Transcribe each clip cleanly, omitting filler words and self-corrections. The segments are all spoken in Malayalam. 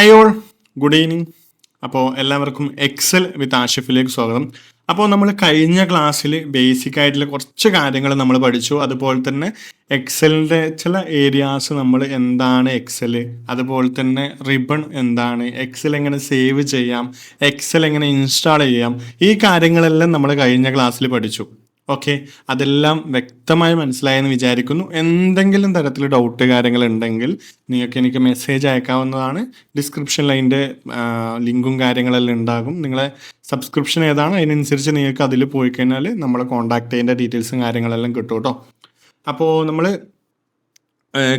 Hi all, good evening. അപ്പോൾ എല്ലാവർക്കും എക്സൽ വിത്ത് ആഷിഫിലേക്ക് സ്വാഗതം. അപ്പോൾ നമ്മൾ കഴിഞ്ഞ ക്ലാസ്സിൽ ബേസിക് ആയിട്ടുള്ള കുറച്ച് കാര്യങ്ങൾ നമ്മൾ പഠിച്ചു. അതുപോലെ തന്നെ എക്സലിൻ്റെ ചില ഏരിയാസ് നമ്മൾ എന്താണ് എക്സൽ, അതുപോലെ തന്നെ റിബൺ എന്താണ്, എക്സൽ എങ്ങനെ സേവ് ചെയ്യാം, എക്സൽ എങ്ങനെ ഇൻസ്റ്റാൾ ചെയ്യാം, ഈ കാര്യങ്ങളെല്ലാം നമ്മൾ കഴിഞ്ഞ ക്ലാസ്സിൽ പഠിച്ചു. ഓക്കെ, അതെല്ലാം വ്യക്തമായി മനസ്സിലായെന്ന് വിചാരിക്കുന്നു. എന്തെങ്കിലും തരത്തിൽ ഡൗട്ട് കാര്യങ്ങൾ ഉണ്ടെങ്കിൽ നിങ്ങൾക്ക് എനിക്ക് മെസ്സേജ് അയക്കാവുന്നതാണ്. ഡിസ്ക്രിപ്ഷനിൽ അതിൻ്റെ ലിങ്കും കാര്യങ്ങളെല്ലാം ഉണ്ടാകും. നിങ്ങളെ സബ്സ്ക്രിപ്ഷൻ ഏതാണ് അതിനനുസരിച്ച് നിങ്ങൾക്ക് അതിൽ പോയി കഴിഞ്ഞാൽ നമ്മളെ കോൺടാക്ട് ചെയ്യേണ്ട ഡീറ്റെയിൽസും കാര്യങ്ങളെല്ലാം കിട്ടും കേട്ടോ. അപ്പോൾ നമ്മൾ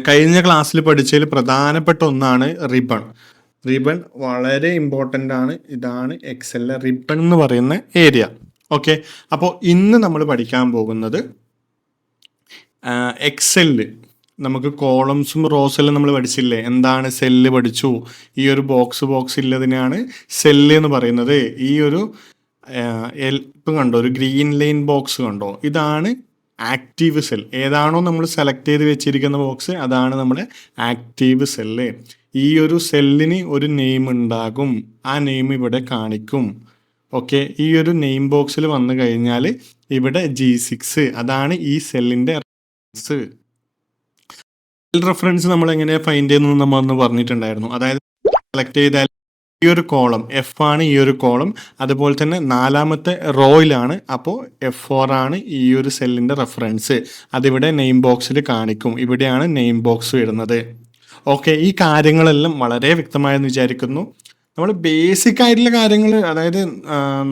കഴിഞ്ഞ ക്ലാസ്സിൽ പഠിച്ചതിൽ പ്രധാനപ്പെട്ട ഒന്നാണ് റിബൺ. റിബൺ വളരെ ഇമ്പോർട്ടൻ്റ് ആണ്. ഇതാണ് എക്സലിലെ റിബൺ എന്ന് പറയുന്ന ഏരിയ. ഓക്കെ, അപ്പോൾ ഇന്ന് നമ്മൾ പഠിക്കാൻ പോകുന്നത് എക്സെല്ല്. നമുക്ക് കോളംസും റോസെല്ലാം നമ്മൾ പഠിച്ചില്ലേ, എന്താണ് സെല്ല് പഠിച്ചു. ഈ ഒരു ബോക്സ് ഇല്ലതിനാണ് സെല്ല് എന്ന് പറയുന്നത്. ഈ ഒരു ഇപ്പം കണ്ടോ, ഒരു ഗ്രീൻ ലൈൻ ബോക്സ് കണ്ടോ, ഇതാണ് ആക്റ്റീവ് സെൽ. ഏതാണോ നമ്മൾ സെലക്ട് ചെയ്ത് വെച്ചിരിക്കുന്ന ബോക്സ്, അതാണ് നമ്മുടെ ആക്റ്റീവ് സെല്ല്. ഈ ഒരു സെല്ലിന് ഒരു നെയിം ഉണ്ടാകും, ആ നെയിം ഇവിടെ കാണിക്കും. ഓക്കെ, ഈ ഒരു നെയിം ബോക്സിൽ വന്നു കഴിഞ്ഞാൽ ഇവിടെ G6, അതാണ് ഈ സെല്ലിൻ്റെ റെഫറൻസ്. റെഫറൻസ് നമ്മൾ എങ്ങനെയാണ് ഫൈൻഡ് ചെയ്യുന്നത് നമ്മൾ ഒന്ന് പറഞ്ഞിട്ടുണ്ടായിരുന്നു. അതായത് സെലക്ട് ചെയ്താൽ ഈ ഒരു കോളം എഫ് ആണ്, ഈ ഒരു കോളം, അതുപോലെ തന്നെ നാലാമത്തെ റോയിലാണ്. അപ്പോൾ F4 ആണ് ഈ ഒരു സെല്ലിൻ്റെ റെഫറൻസ്. അതിവിടെ നെയിം ബോക്സിൽ കാണിക്കും. ഇവിടെയാണ് നെയിം ബോക്സ് വരുന്നത്. ഓക്കെ, ഈ കാര്യങ്ങളെല്ലാം വളരെ വ്യക്തമായെന്ന് വിചാരിക്കുന്നു. നമ്മൾ ബേസിക് ആയിട്ടുള്ള കാര്യങ്ങൾ, അതായത്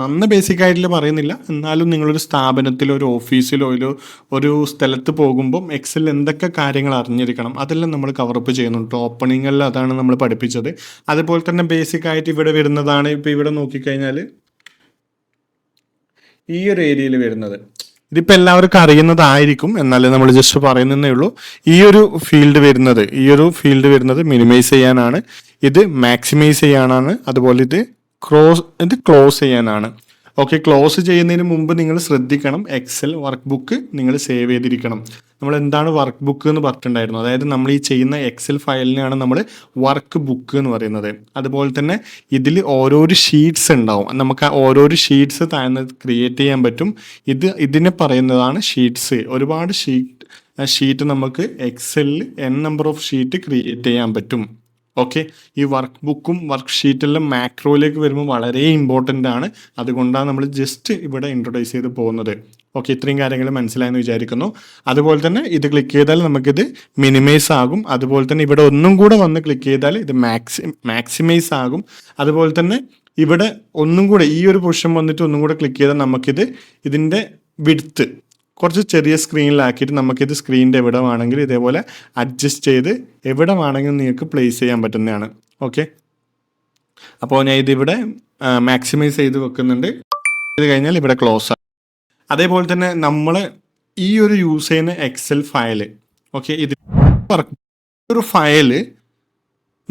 നന്ന ബേസിക് ആയിട്ടുള്ള പറയുന്നില്ല, എന്നാലും നിങ്ങളൊരു സ്ഥാപനത്തിലോ ഒരു ഓഫീസിലോ ഒരു സ്ഥലത്ത് പോകുമ്പം എക്സൽ എന്തൊക്കെ കാര്യങ്ങൾ അറിഞ്ഞിരിക്കണം അതെല്ലാം നമ്മൾ കവറപ്പ് ചെയ്യുന്നുണ്ട്. ഓപ്പണിങ്ങിൽ അതാണ് നമ്മൾ പഠിപ്പിച്ചത്. അതുപോലെ തന്നെ ബേസിക് ആയിട്ട് ഇവിടെ വരുന്നതാണ്. ഇപ്പോൾ ഇവിടെ നോക്കിക്കഴിഞ്ഞാൽ ഈ ഒരു ഏരിയയിൽ വരുന്നത്, ഇതിപ്പോൾ എല്ലാവർക്കും അറിയുന്നതായിരിക്കും, എന്നാലും നമ്മൾ ജസ്റ്റ് പറയുന്നതേ ഉള്ളൂ. ഈ ഒരു ഫീൽഡ് വരുന്നത് മിനിമൈസ് ചെയ്യാനാണ്, ഇത് മാക്സിമൈസ് ചെയ്യാനാണ്, അതുപോലെ ഇത് ക്ലോസ് ചെയ്യാനാണ്. ഓക്കെ, ക്ലോസ് ചെയ്യുന്നതിന് മുമ്പ് നിങ്ങൾ ശ്രദ്ധിക്കണം, എക്സൽ വർക്ക് ബുക്ക് നിങ്ങൾ സേവ് ചെയ്തിരിക്കണം. നമ്മൾ എന്താണ് വർക്ക് ബുക്ക് എന്ന് പറഞ്ഞിട്ടുണ്ടായിരുന്നു. അതായത് നമ്മൾ ഈ ചെയ്യുന്ന എക്സൽ ഫയലിനാണ് നമ്മൾ വർക്ക് ബുക്ക് എന്ന് പറയുന്നത്. അതുപോലെ തന്നെ ഇതിൽ ഓരോരോ ഷീറ്റ്സ് ഉണ്ടാവും. നമുക്ക് ആ ഓരോരോ ഷീറ്റ്സ് താഴ്ന്ന് ക്രിയേറ്റ് ചെയ്യാൻ പറ്റും. ഇതിനെ പറയുന്നതാണ് ഷീറ്റ്സ്. ഒരുപാട് ഷീറ്റ് നമുക്ക് എക്സലിൽ നമ്പർ ഓഫ് ഷീറ്റ് ക്രിയേറ്റ് ചെയ്യാൻ പറ്റും. ഓക്കെ, ഈ വർക്ക് ബുക്കും വർക്ക് ഷീറ്റെല്ലാം മാക്രോയിലേക്ക് വരുമ്പോൾ വളരെ ഇമ്പോർട്ടൻ്റ് ആണ്. അതുകൊണ്ടാണ് നമ്മൾ ജസ്റ്റ് ഇവിടെ ഇൻട്രൊഡ്യൂസ് ചെയ്ത് പോകുന്നത്. ഓക്കെ, ഇത്രയും കാര്യങ്ങൾ മനസ്സിലായെന്ന് വിചാരിക്കുന്നു. അതുപോലെ തന്നെ ഇത് ക്ലിക്ക് ചെയ്താൽ നമുക്കിത് മിനിമൈസ് ആകും. അതുപോലെ തന്നെ ഇവിടെ ഒന്നും കൂടെ വന്ന് ക്ലിക്ക് ചെയ്താൽ ഇത് മാക്സിമൈസ് ആകും. അതുപോലെ തന്നെ ഇവിടെ ഒന്നും കൂടെ ഈ ഒരു പൊസിഷൻ വന്നിട്ട് ഒന്നും കൂടെ ക്ലിക്ക് ചെയ്താൽ ഇതിൻ്റെ വിഡ്ത്ത് കുറച്ച് ചെറിയ സ്ക്രീനിലാക്കിയിട്ട് നമുക്കിത് സ്ക്രീനിൻ്റെ എവിടെ വേണമെങ്കിൽ ഇതേപോലെ അഡ്ജസ്റ്റ് ചെയ്ത് എവിടെ വേണമെങ്കിലും നിങ്ങൾക്ക് പ്ലേസ് ചെയ്യാൻ പറ്റുന്നതാണ്. ഓക്കെ, അപ്പോൾ ഞാൻ ഇതിവിടെ മാക്സിമൈസ് ചെയ്ത് വെക്കുന്നുണ്ട്. ഇത് കഴിഞ്ഞാൽ ഇവിടെ ക്ലോസ് ആണ്. അതേപോലെ തന്നെ നമ്മൾ ഈ ഒരു യൂസ് ചെയ്യുന്ന എക്സൽ ഫയൽ, ഓക്കെ, ഒരു ഫയല്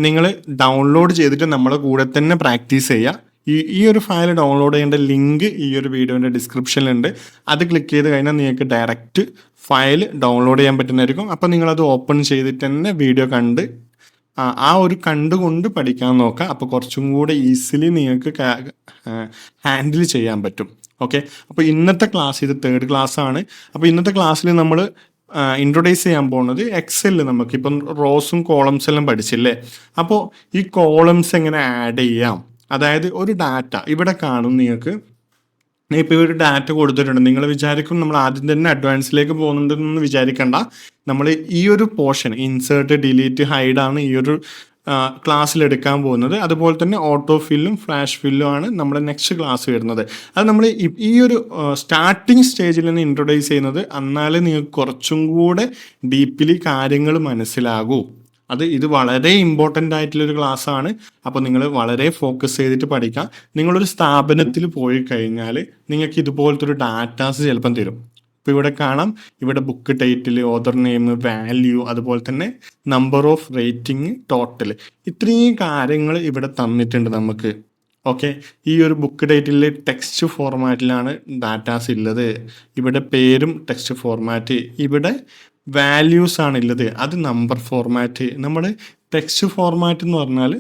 നിങ്ങൾ ഡൗൺലോഡ് ചെയ്തിട്ട് നമ്മളെ കൂടെ തന്നെ പ്രാക്ടീസ് ചെയ്യുക. ഈ ഒരു ഫയൽ ഡൗൺലോഡ് ചെയ്യേണ്ട ലിങ്ക് ഈ ഒരു വീഡിയോൻ്റെ ഡിസ്ക്രിപ്ഷനിലുണ്ട്. അത് ക്ലിക്ക് ചെയ്ത് കഴിഞ്ഞാൽ നിങ്ങൾക്ക് ഡയറക്റ്റ് ഫയൽ ഡൗൺലോഡ് ചെയ്യാൻ പറ്റുന്നതായിരിക്കും. അപ്പോൾ നിങ്ങളത് ഓപ്പൺ ചെയ്തിട്ട് തന്നെ വീഡിയോ കണ്ട് കണ്ടുകൊണ്ട് പഠിക്കാൻ നോക്കുക. അപ്പോൾ കുറച്ചും കൂടെ ഈസിലി നിങ്ങൾക്ക് ഹാൻഡിൽ ചെയ്യാൻ പറ്റും. ഓക്കെ, അപ്പോൾ ഇന്നത്തെ ക്ലാസ് ഇത് 3rd ക്ലാസ് ആണ്. അപ്പോൾ ഇന്നത്തെ ക്ലാസ്സിൽ നമ്മൾ ഇൻട്രൊഡ്യൂസ് ചെയ്യാൻ പോകുന്നത് എക്സലിൽ നമുക്കിപ്പം റോസും കോളംസ് എല്ലാം പഠിച്ചില്ലേ. അപ്പോൾ ഈ കോളംസ് എങ്ങനെ ആഡ് ചെയ്യാം, അതായത് ഒരു ഡാറ്റ ഇവിടെ കാണും. നിങ്ങൾക്ക് ഇപ്പോൾ ഒരു ഡാറ്റ കൊടുത്തിട്ടുണ്ട്, നിങ്ങൾ വിചാരിക്കും നമ്മൾ ആദ്യം തന്നെ അഡ്വാൻസിലേക്ക് പോകുന്നുണ്ടെന്ന് വിചാരിക്കേണ്ട. നമ്മൾ ഈ ഒരു പോർഷൻ ഇൻസേർട്ട്, ഡിലീറ്റ്, ഹൈഡ് ആണ് ഈ ഒരു ക്ലാസ്സിൽ എടുക്കാൻ പോകുന്നത്. അതുപോലെ തന്നെ ഓട്ടോ ഫില്ലും ഫ്ലാഷ് ഫില്ലും ആണ് നമ്മുടെ നെക്സ്റ്റ് ക്ലാസ് വരുന്നത്. അത് നമ്മൾ ഈ ഒരു സ്റ്റാർട്ടിങ് സ്റ്റേജിൽ നിന്ന് ഇൻട്രൊഡ്യൂസ് ചെയ്യുന്നത്, എന്നാലേ നിങ്ങൾക്ക് കുറച്ചും കൂടെ ഡീപ്ലി കാര്യങ്ങൾ മനസ്സിലാകൂ. ഇത് വളരെ ഇമ്പോർട്ടൻ്റ് ആയിട്ടുള്ളൊരു ക്ലാസ്സാണ്. അപ്പോൾ നിങ്ങൾ വളരെ ഫോക്കസ് ചെയ്തിട്ട് പഠിക്കാം. നിങ്ങളൊരു സ്ഥാപനത്തിൽ പോയി കഴിഞ്ഞാൽ നിങ്ങൾക്ക് ഇതുപോലത്തെ ഒരു ഡാറ്റാസ് ചിലപ്പം തരും. ഇപ്പോൾ ഇവിടെ കാണാം, ഇവിടെ book title, author name, value, അതുപോലെ തന്നെ നമ്പർ ഓഫ് റേറ്റിംഗ്, ടോട്ടൽ, ഇത്രയും കാര്യങ്ങൾ ഇവിടെ തന്നിട്ടുണ്ട് നമുക്ക്. ഓക്കെ, ഈ ഒരു ബുക്ക് ടൈറ്റിൽ ടെക്സ്റ്റ് ഫോർമാറ്റിലാണ് ഡാറ്റാസ് ഉള്ളത്. ഇവിടെ പേരും ടെക്സ്റ്റ് ഫോർമാറ്റ്, ഇവിടെ വാല്യൂസ് ആണുള്ളത്, അത് നമ്പർ ഫോർമാറ്റ്. നമ്മൾ ടെക്സ്റ്റ് ഫോർമാറ്റ് എന്ന് പറഞ്ഞാൽ